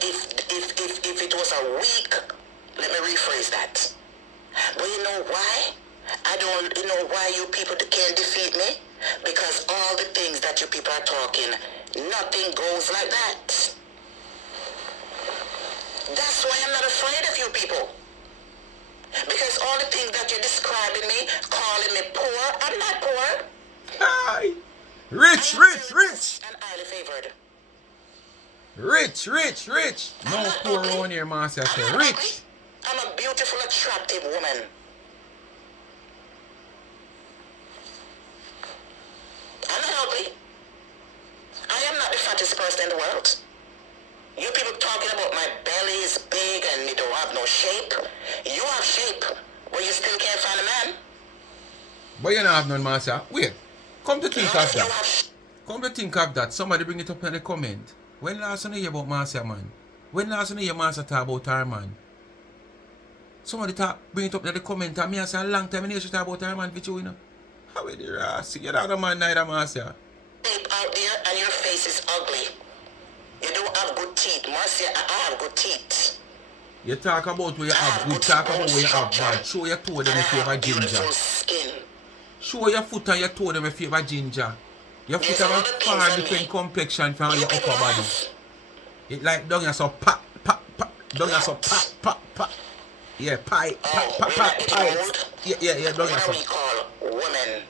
If it was a weak, let me rephrase that. But you know why? You know why you people can't defeat me? Because all the things that you people are talking, nothing goes like that. That's why I'm not afraid of you people. Because all the things that you're describing me, calling me poor, I'm not poor. Hi. Rich. And highly favored. Rich. No poor around here, Marcia I'm say. not Rich. ugly. I'm a beautiful, attractive woman. I'm not ugly. I am not the fattest person in the world. You people talking about my belly is big and you don't have no shape. You have shape, but you still can't find a man. But you don't have none, Marcia. Wait. Come to think None of of you that. have Come to think of that. Somebody bring it up in the comment. When last you hear about Marcia, man? When last you hear Marcia talk about her, man? Somebody bring it up in the comment and me I say a long time I hear she talk about her, man, for you, you know? How are you, Rasi? You're not a man, neither, Marcia. Out there and your face is ugly. You don't have good teeth. Marcia, I have good teeth. You talk about where you I have have good, good talk about bone where you have structure. bad. Show your toe them And I if you have a have ginger. beautiful skin. Show your foot and your toe them if you have a ginger. Your foot There's a have a lot of things far on different me. complexion from You your people upper body. have. It like down here so pop, pop, pop. Down here so pop, pop, pop. Yeah, pipe, pop, Oh, pop, we're pop, not getting pipes. old? Yeah, down What here are so. we called? Women.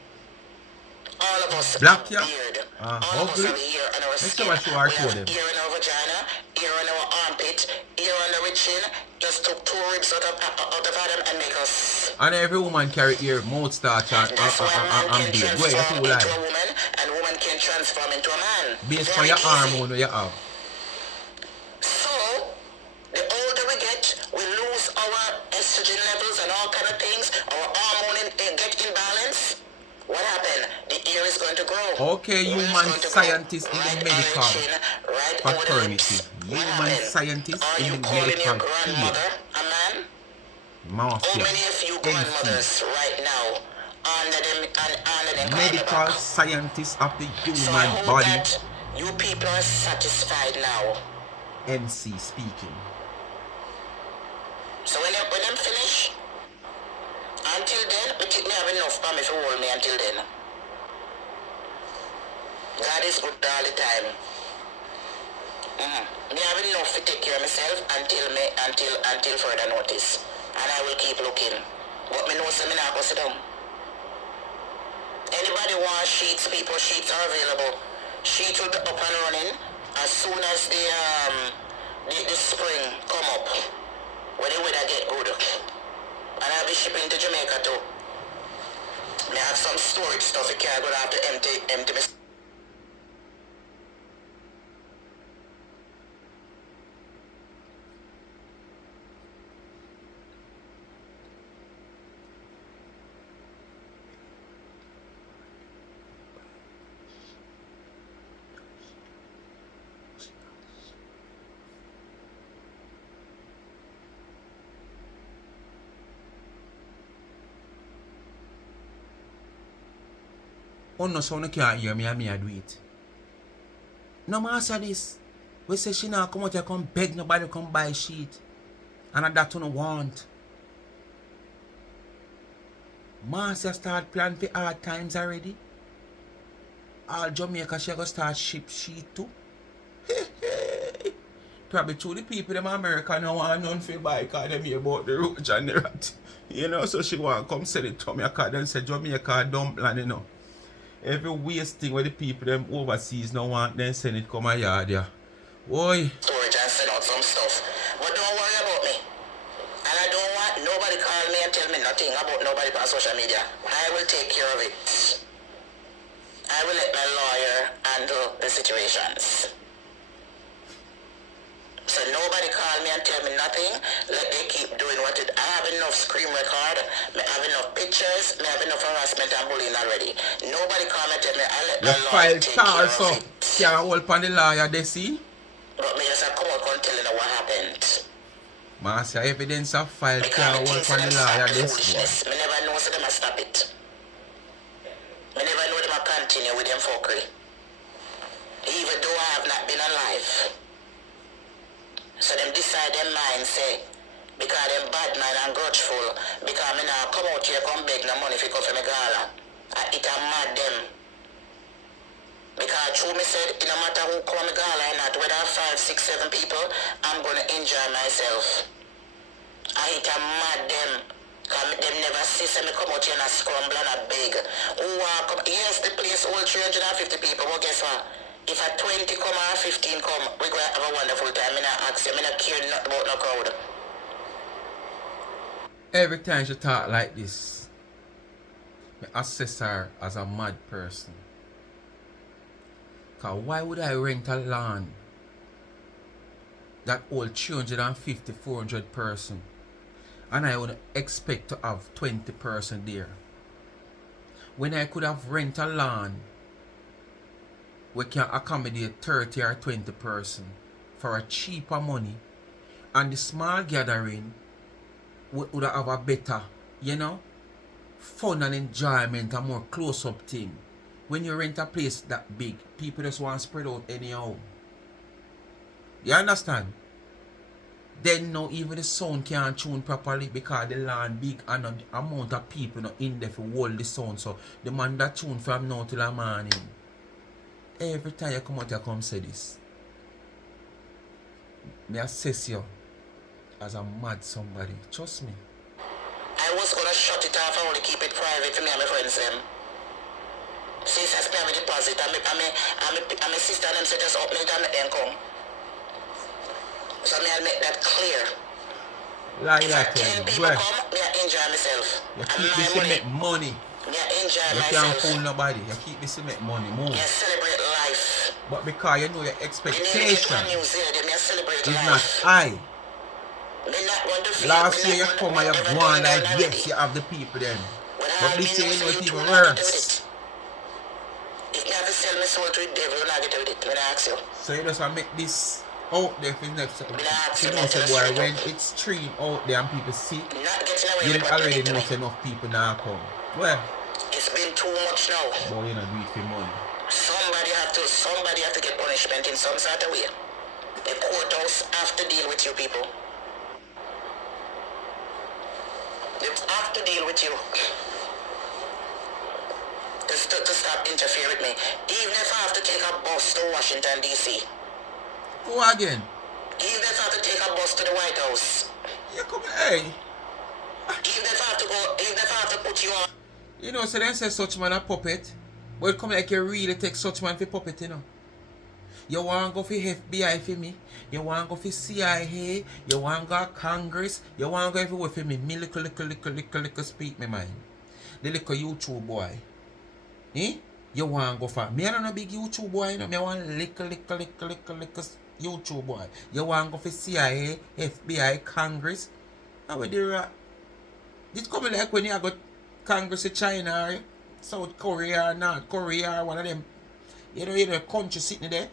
All of us Black, have yeah? beard. All of us Ugly. have hair on our Make skin. sure I show our We toe have them. hair in our vagina, hair on our armpit, hair under our chin. Just took 2 ribs out of Adam and make us. And every woman carry ear, mouth starch and That's why man can beard. Where you transform too into lie? a woman and woman can transform into a man. Based on Very your easy. hormone where you have. So, the older we get, we lose our estrogen levels and all kind of things. Our hormone get imbalance. What happened? The ear is going to grow. Okay, Where you it's man going to scientist grow? in Right the on the medical chin, right over the fraternity. lips. You What man happened? scientist Are in you the calling your medical field. grandmother a man? How Mafia. many of you MC. grandmothers right now under them Medical scientist of the So I human hope body. that you people are satisfied now. MC speaking. So when I'm finished, until then, we think me have enough for me to hold me until then. God is good all the time. Me have enough to take care of myself until further notice. And I will keep looking. But me know say me not go sit down. Anybody want sheets, people, sheets are available. Sheets will be up and running as soon as the spring come up. When the weather get good. And I'll be shipping to Jamaica too. Me have some storage stuff you can't go have to empty me. Oh no, so you can't hear me and me I do it. No master this. We say she now come out here come beg nobody come buy sheet. And that you no want. Marcia start plan for hard times already. All Jamaica she go start ship sheet too. Probably two the people in America no want none for buy because them hear about the roach and the rat. You know, so she want come sell it to me because them say Jamaica dump land, you know. Every waste thing where the people them overseas no want then send it come a yard, yeah. Boy. Storage and send out some stuff. But don't worry about me. And I don't want nobody call me and tell me nothing about nobody on social media. I will take care of it. I will let my lawyer handle the situations. So nobody call me and tell me nothing. Let they keep doing what it. I have enough screen record. I have enough pictures. I have enough harassment and bullying already. Nobody call me and tell me. I let You my lawyer file take care also. of it. Can't hold on the lawyer they see. But me just come out and tell you what happened. Marcia, evidence of file Because can't the hold things on them the stop lawyer the this foolishness. boy. Me never know so them a stop it. Me never know them a continue with them fuckery. Even though I have not been alive. So them decide them mind say, because them bad mind and grudgeful, because me now come out here come beg no money if you come for me gala. It a mad them. Because true me said, it no matter who come me gala or not, whether 5, 6, 7 people, I'm gonna enjoy myself. It a mad them. Cause them never see me come out here and a scramble and a beg. Who come? Yes, the place hold 350 people, but guess what? If a 20 come or 15 come, we're going to have a wonderful time. I'm not asking, I'm not care nothing about no crowd. Every time she talk like this, I assess her as a mad person. Cause why would I rent a land that hold 350, 400 person and I would expect to have 20 person there? When I could have rent a land we can accommodate 30 or 20 person for a cheaper money and the small gathering would have a better, you know, fun and enjoyment and more close-up thing. When you rent a place that big, people just want to spread out anyhow. You understand? Then now even the sound can't tune properly because the land big and the amount of people not in there for hold the sound. So the man that tune from now till the morning. Every time you come out, you come say this. Me assess you as a mad somebody. Trust me. I was gonna shut it off and only keep it private for me and my friends them. Since I spend my deposit, I'm a sister and them say just open it and let them come. So I'll make that clear. Like If 10 people boy, come, I enjoy myself. you And keep my this to money, make money. I enjoy You can't myself. fool nobody. You keep this to make money. Move. I celebrate life. But because you know your We need to get expectation one New Zealand, I celebrate is life. not high. Me not want to feel, Last me year you not come want and you to go on ever like done yes, already. you have the people then. But But all this me year know you know say it's you two even will not get with worse. it. If me have to sell my soul to the devil, you not get with it. When I ask you. So you just want to make this out there for next. Relax, You you know know, say just boy straight when up. it's stream out there and people see, Not getting away you with what you already did to know me. say enough people now come. Well, It's been too much now. but you know do it for money. Somebody have to get punishment in some sort of way. The courthouse have to deal with you people. They have to deal with you. To stop interfering with me. Even if I have to take a bus to Washington, D.C. Go again. Even if I have to take a bus to the White House. You come hey. Even if I have to put you on. You know, so they say such man a puppet. But it come like you really take such man for puppet, you know. You want to go for FBI for me. You want to go for CIA. You want to go to Congress. You want to go everywhere for me. Me little speak my mind. The little YouTube boy. Eh? You want to go for me? I don't know big YouTube boy, you know. Me want little YouTube boy. You want to go for CIA, FBI, Congress. How would you this coming like when you go Congress in China or South Korea or North Korea or one of them. You know, the country sitting there.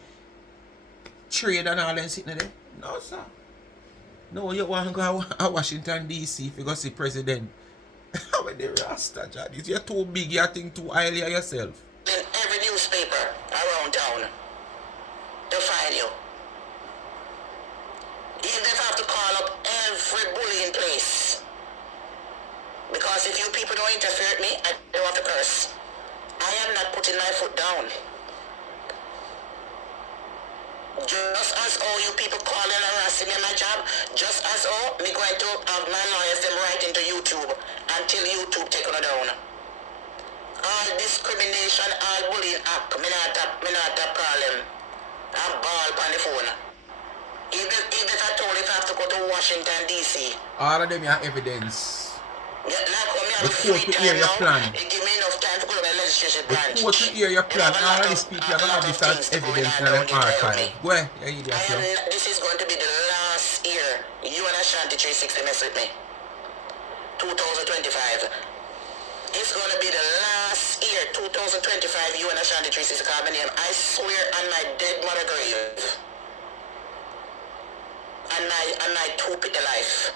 Trade and all them sitting there. No, sir. No, you want to go to Washington, D.C. if you go see President. How many Rasta, Jadis? You're too big, you think too highly of yourself. In every newspaper around town to find you. Even if I have to call up every bullying place. Because if you people don't interfere with me, I don't have to curse. I am not putting my foot down. Just as all you people calling and harassing me on my job, just as all me going to have my lawyers them right into YouTube until YouTube take on down. All discrimination, all bullying act, me not a problem. I'm ball on the phone. Even if I told if I have to go to Washington, D.C. All of them have evidence. Yeah, like when me have The a free court will time hear your now, plan. it give me enough time to go to my legislative The branch. court will hear your plan. They have a All lot of these of- people a are going to lot have of this as things going evidence on in down them there to help archive. me. Go ahead, you idiot. You. This is going to be the last year you and Ashanti 360 mess with me. 2025. It's going to be the last year, 2025, you and Ashanti 360 call my name. I swear on my dead mother grave. And my two-pit life.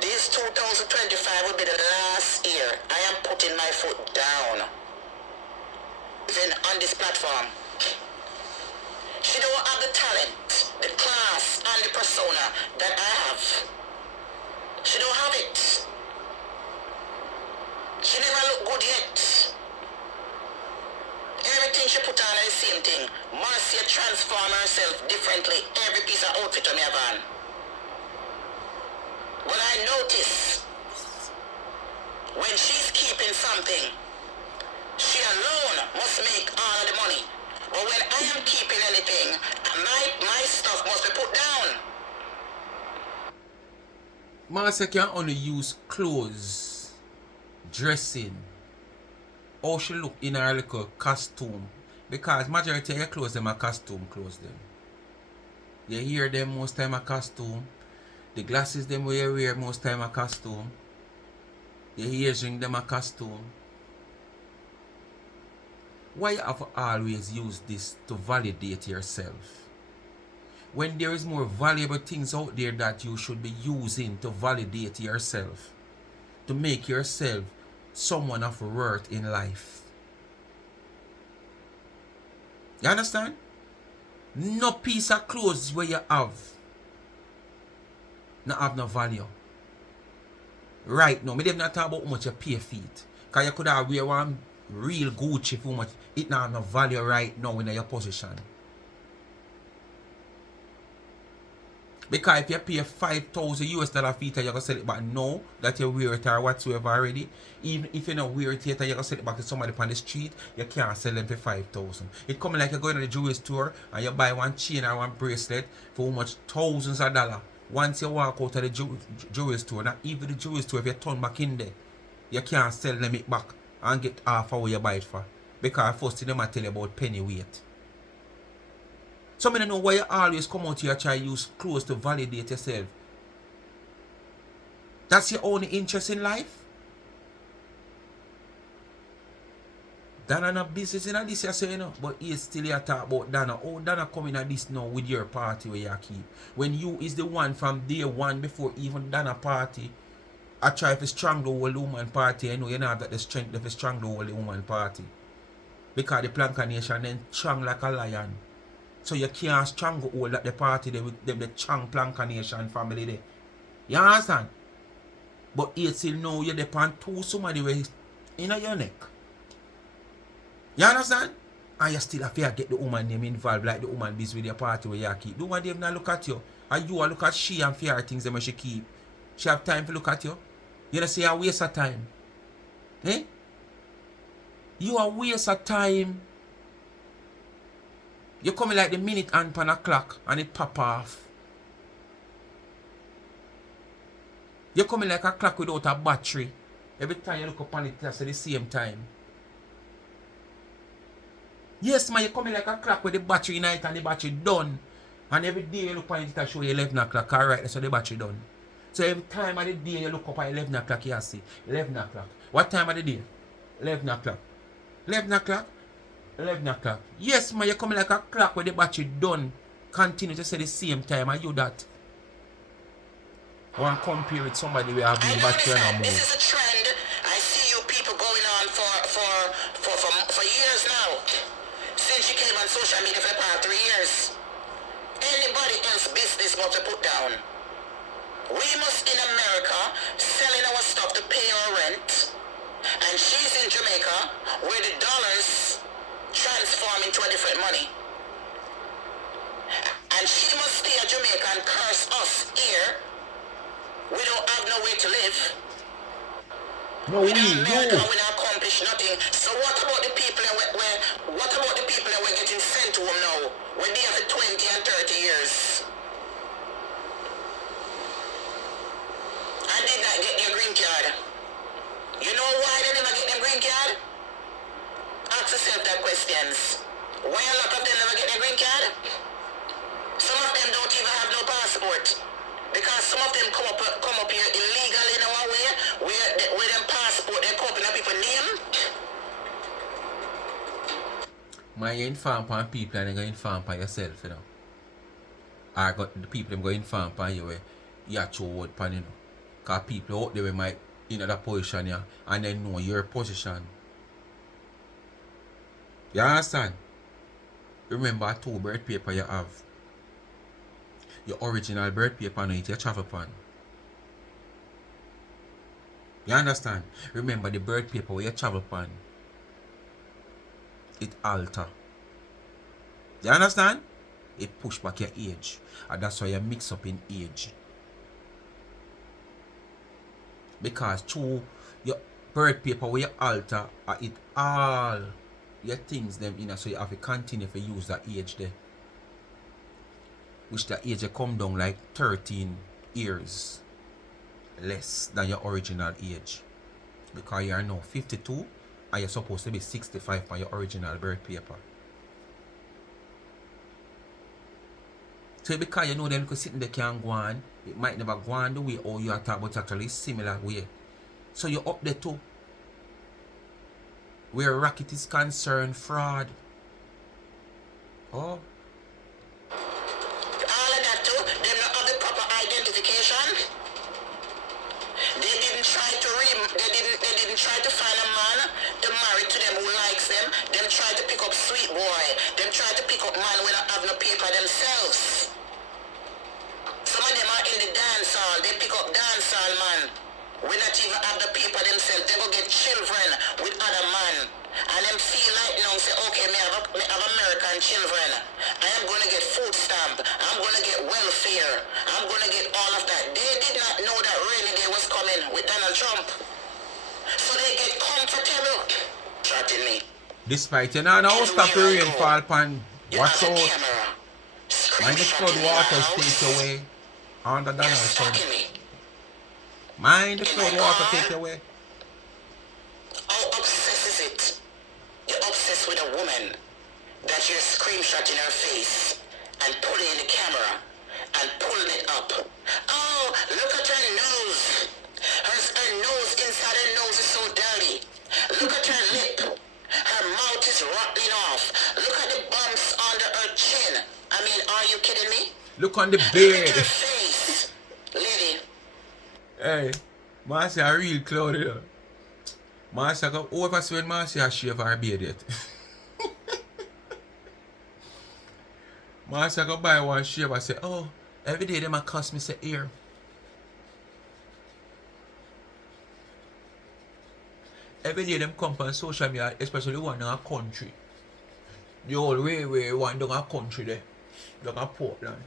This 2025 will be the last year I am putting my foot down. Even on this platform. She don't have the talent, the class, and the persona that I have. She don't have it. She never look good yet. Everything she put on is the same thing. Marcia transform herself differently. Every piece of outfit on me have on. But I notice when she's keeping something, she alone must make all of the money. But when I am keeping anything, my stuff must be put down. Marcia can only use clothes, dressing, how she look in her little costume. Because majority of your clothes them are costume clothes them. You hear them most time a costume. The glasses them where you wear most time a costume. The earring them a costume. Why you have to always use this to validate yourself? When there is more valuable things out there that you should be using to validate yourself. To make yourself someone of worth in life. You understand? No piece of clothes where you have not have no value. Right now, me dem not talk about how much you pay for it. Cause you could have wear one real Gucci for much. It not have no value right now in your position. Because if you pay 5,000 US dollar for it, you're gonna sell it back now that you wear it or whatsoever already. Even if you don't wear it yet, you're gonna sell it back to somebody on the street, you can't sell them for 5,000. It coming like you're going to the jewelry store and you buy one chain or one bracelet for how much thousands of dollars. Once you walk out of the jewelry store, not even the jewelry store, if you turn back in there, you can't sell them it back and get half of what you buy it for. Because first thing they might tell you about penny weight. So I don't know why you always come out here and try to use clothes to validate yourself. That's your only interest in life? Donna no business in this, you say, you know, but he still here talk about Donna. Oh, Donna coming at this now with your party where you keep. When you is the one from day one before even Donna party, I try to strangle the woman party. I know you don't have that the strength to strangle the woman party. Because the Planka Nation then strong like a lion. So you can't strangle all at the party them the Chang Planka Nation family there. You understand? But you still know you depend to somebody where in your neck. You understand? And you still have to get the woman name involved like the woman biz with your party where you keep. The woman them not look at you. And you look at she and fear things them she keep. She have time to look at you. You don't say a waste of time. Eh? You a waste of time. You coming like the minute hand pan a clock and it pop off. You coming like a clock without a battery. Every time you look upon it, that's at the same time. Yes, man, you coming like a clock with the battery in it and the battery done. And every day you look upon it, it show you 11 o'clock. Alright, so the battery done. So every time of the day you look up at 11 o'clock, you see 11 o'clock. What time of the day? 11 o'clock. 11 o'clock? 11 o'clock. Yes, man, you're coming like a clock with the battery done. Continue to say the same time. Are you that? I want to compare with somebody who have the battery and a move. This is a trend I see you people going on for years now. Since you came on social media for the past 3 years. Anybody else business must be put down. We must in America selling our stuff to pay our rent. And she's in Jamaica where the dollars transform into a different money. And she must stay at Jamaica and curse us here. We don't have no way to live. No, we America will not accomplish nothing. So what about the people that we're getting sent to them now? When they have 20 and 30 years. And did not get their green card. You know why they never get their green card? Ask yourself that questions. Why a lot of them never get their green card? Some of them don't even have no passport. Because some of them come up here illegally in our way, where them passport, they come up in a people's name. Man, you inform upon people and you go inform upon yourself, you know. Or got the people them go inform upon you where you are throw word upon, you know. Because people out there might in that position, yeah, and they know your position. You understand? Remember 2 birth paper you have. Your original birth paper and your travel pan. You understand? Remember the birth paper with your travel pan. It alter. You understand? It push back your age. And that's why you mix up in age. Because through your birth paper with your alter, it all your things them in, so you have to continue to use that age there. Which the age come down like 13 years less than your original age. Because you are now 52 and you're supposed to be 65 on your original birth paper. So because you know them because sitting there can go on, it might never go on the way or you are talking about actually similar way. So you're up there too. Where racket is concerned, fraud. Oh. They didn't try to find try to pick up sweet boy. Them try to pick up man when I have no paper themselves. Some of them are in the dance hall. They pick up dance hall man. We not even have the paper themselves. They go get children with other man. And them feel like now say, okay, me have American children. I am going to get food stamp. I'm going to get welfare. I'm going to get all of that. They did not know that rainy day was coming with Donald Trump. So they get comfortable. Trusting me. Despite you know, now stop the rainfall pan. Watch out. Mind the flood waters take away. Under Donald Trump. Mind the flood water take away. How obsessed is it? You're obsessed with a woman that you're screenshot in her face and putting in the camera and pulling it up. Oh, look at her nose. Her nose, inside her nose is so dirty. Look at her lip. Her mouth is rattling off. Look at the bumps under her chin. I mean, are you kidding me? Look on the Look beard. at her face, lady. Hey, Marcia a real cloudy though. Marcia go over when Marcia shave her beard yet. Marcia go buy one shave and say, oh, every day them a cost me say ear. Every day them come on social media, especially one in a country. The whole way one down a country there. Down a Portland.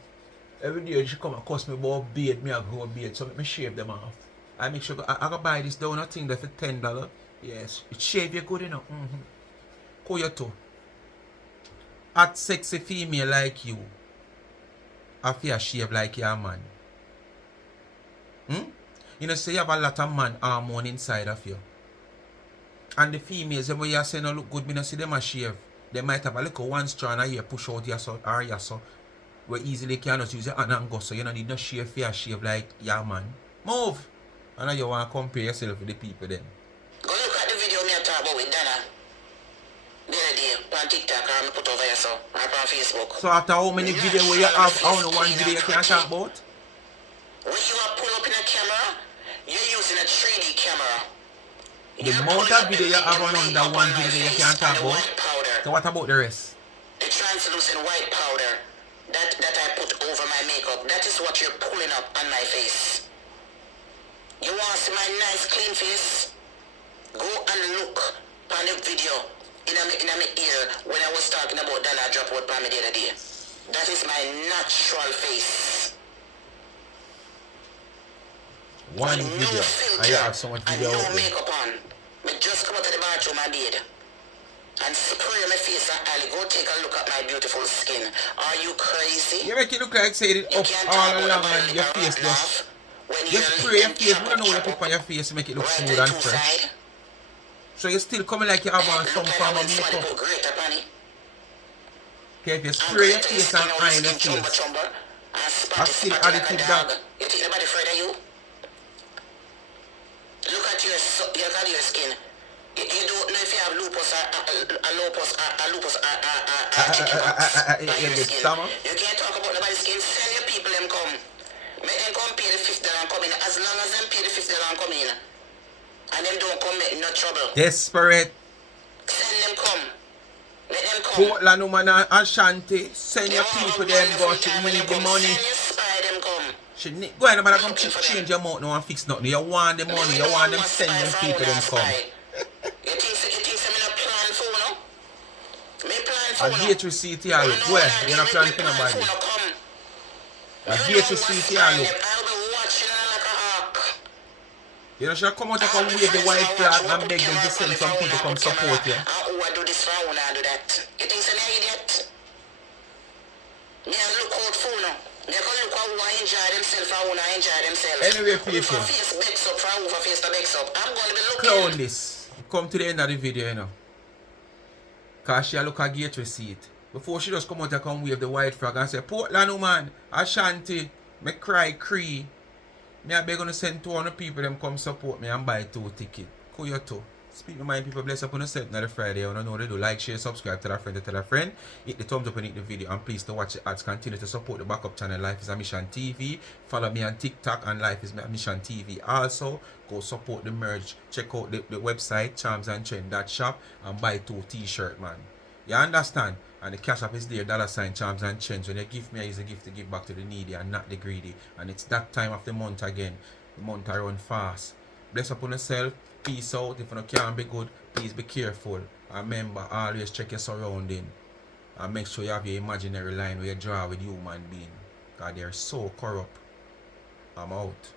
Every day she come and cost me about beard, me a grow beard, so let me shave them off. I make sure I go buy this down a thing there for $10. Yes, it shave you good enough. Call your toe. Hot sexy female like you. I feel shave like your man. You know, say you have a lot of man hormone inside of you. And the females, when you say no look good, me no see them a shave. They might have a little one strand a here push out your so or your so. Where easily can just use your hand and go, so you don't need no shave for your shave like your man. Move! I know you want to compare yourself with the people then. Go look at the video me I talk about with Donna. The other day, on TikTok, I put over here, so I on Facebook. So after how many videos where you have, only one video you can talk about? When you are pull up in a camera, you're using a 3D camera. The amount of video you have on under one video you can talk about. So what about the rest? The translucent white powder that I put over my makeup, that is what you're pulling up on my face. You want to see my nice clean face? Go and look on the video in my ear when I was talking about Donna drop out by me the other day. That is my natural face. One With video. no filter And you have so much and video no out there. makeup on. Me just come out of the bathroom I did. And spray my face and I'll go take a look at my beautiful skin. Are you crazy? You make it look like say it You up can't all talk along about and your the face rat just laugh when you you're spray your licking face, we chop, don't know what you chop put on your face to make it look right smooth to and the fresh. side. So you're still coming like you have on some Look form like of I went makeup. great upon it. Okay, if you And spray your great face is, and you know, eye your skin chumba face, chumba, and I spotty still spotty like a additive dog. that. You think nobody afraid of you? Look at your skin. You don't know if you have lupus You summer. You can't talk about nobody's skin. Send your people them come. Make them come pay the $50 and come in. As long as them pay the $50 and come in, and them don't come make no trouble. Desperate. Send them come. Let them come. Portland woman and Ashanti. Send your people them go. She When need them the come, money. Send your spy them come. She need go ahead, but come change your mouth now and fix nothing. You want the money, you want them send them people them come. You think I'm in a plan for no? Me plan for A no. gate receipt here look. Where? You're not planning for nobody. A gate receipt here look. I'll be watching like a hawk. You know, should come out and come wave the white flag and beg them to send some people come support you. Who I do this for, I wanna do that. You think I'm an idiot? Me I look out for no. They can look how I enjoy themselves, I wanna enjoy themselves. Anyway, Who people. for face backs up, for who for face the backs up. I'm gonna be looking. Clown this. Come to the end of the video, you know. Cause she look at gate receipt. Before she just come out and come wave the white flag and say, Portland woman, Ashanti, me cry Cree. Me I beg on to send 200 people them come support me and buy 2 tickets. Cool you too. Speak to my people, bless up on the set another Friday. I don't know what they do. Like, share, subscribe, tell a friend. Hit the thumbs up and hit the video. And please to watch the ads. Continue to support the backup channel Life is a Mission TV. Follow me on TikTok and Life is a Mission TV. Also, go support the merch. Check out the website, charmsandtrend.shop and buy 2 t-shirt, man. You understand? And the cash app is there, $ charms and change. When you give me, I use a gift to give back to the needy and not the greedy. And it's that time of the month again. The month I run fast. Bless upon yourself. Peace out. If you can't be good, please be careful. And remember, always check your surrounding. And make sure you have your imaginary line where you draw with human being. Because they're so corrupt. I'm out.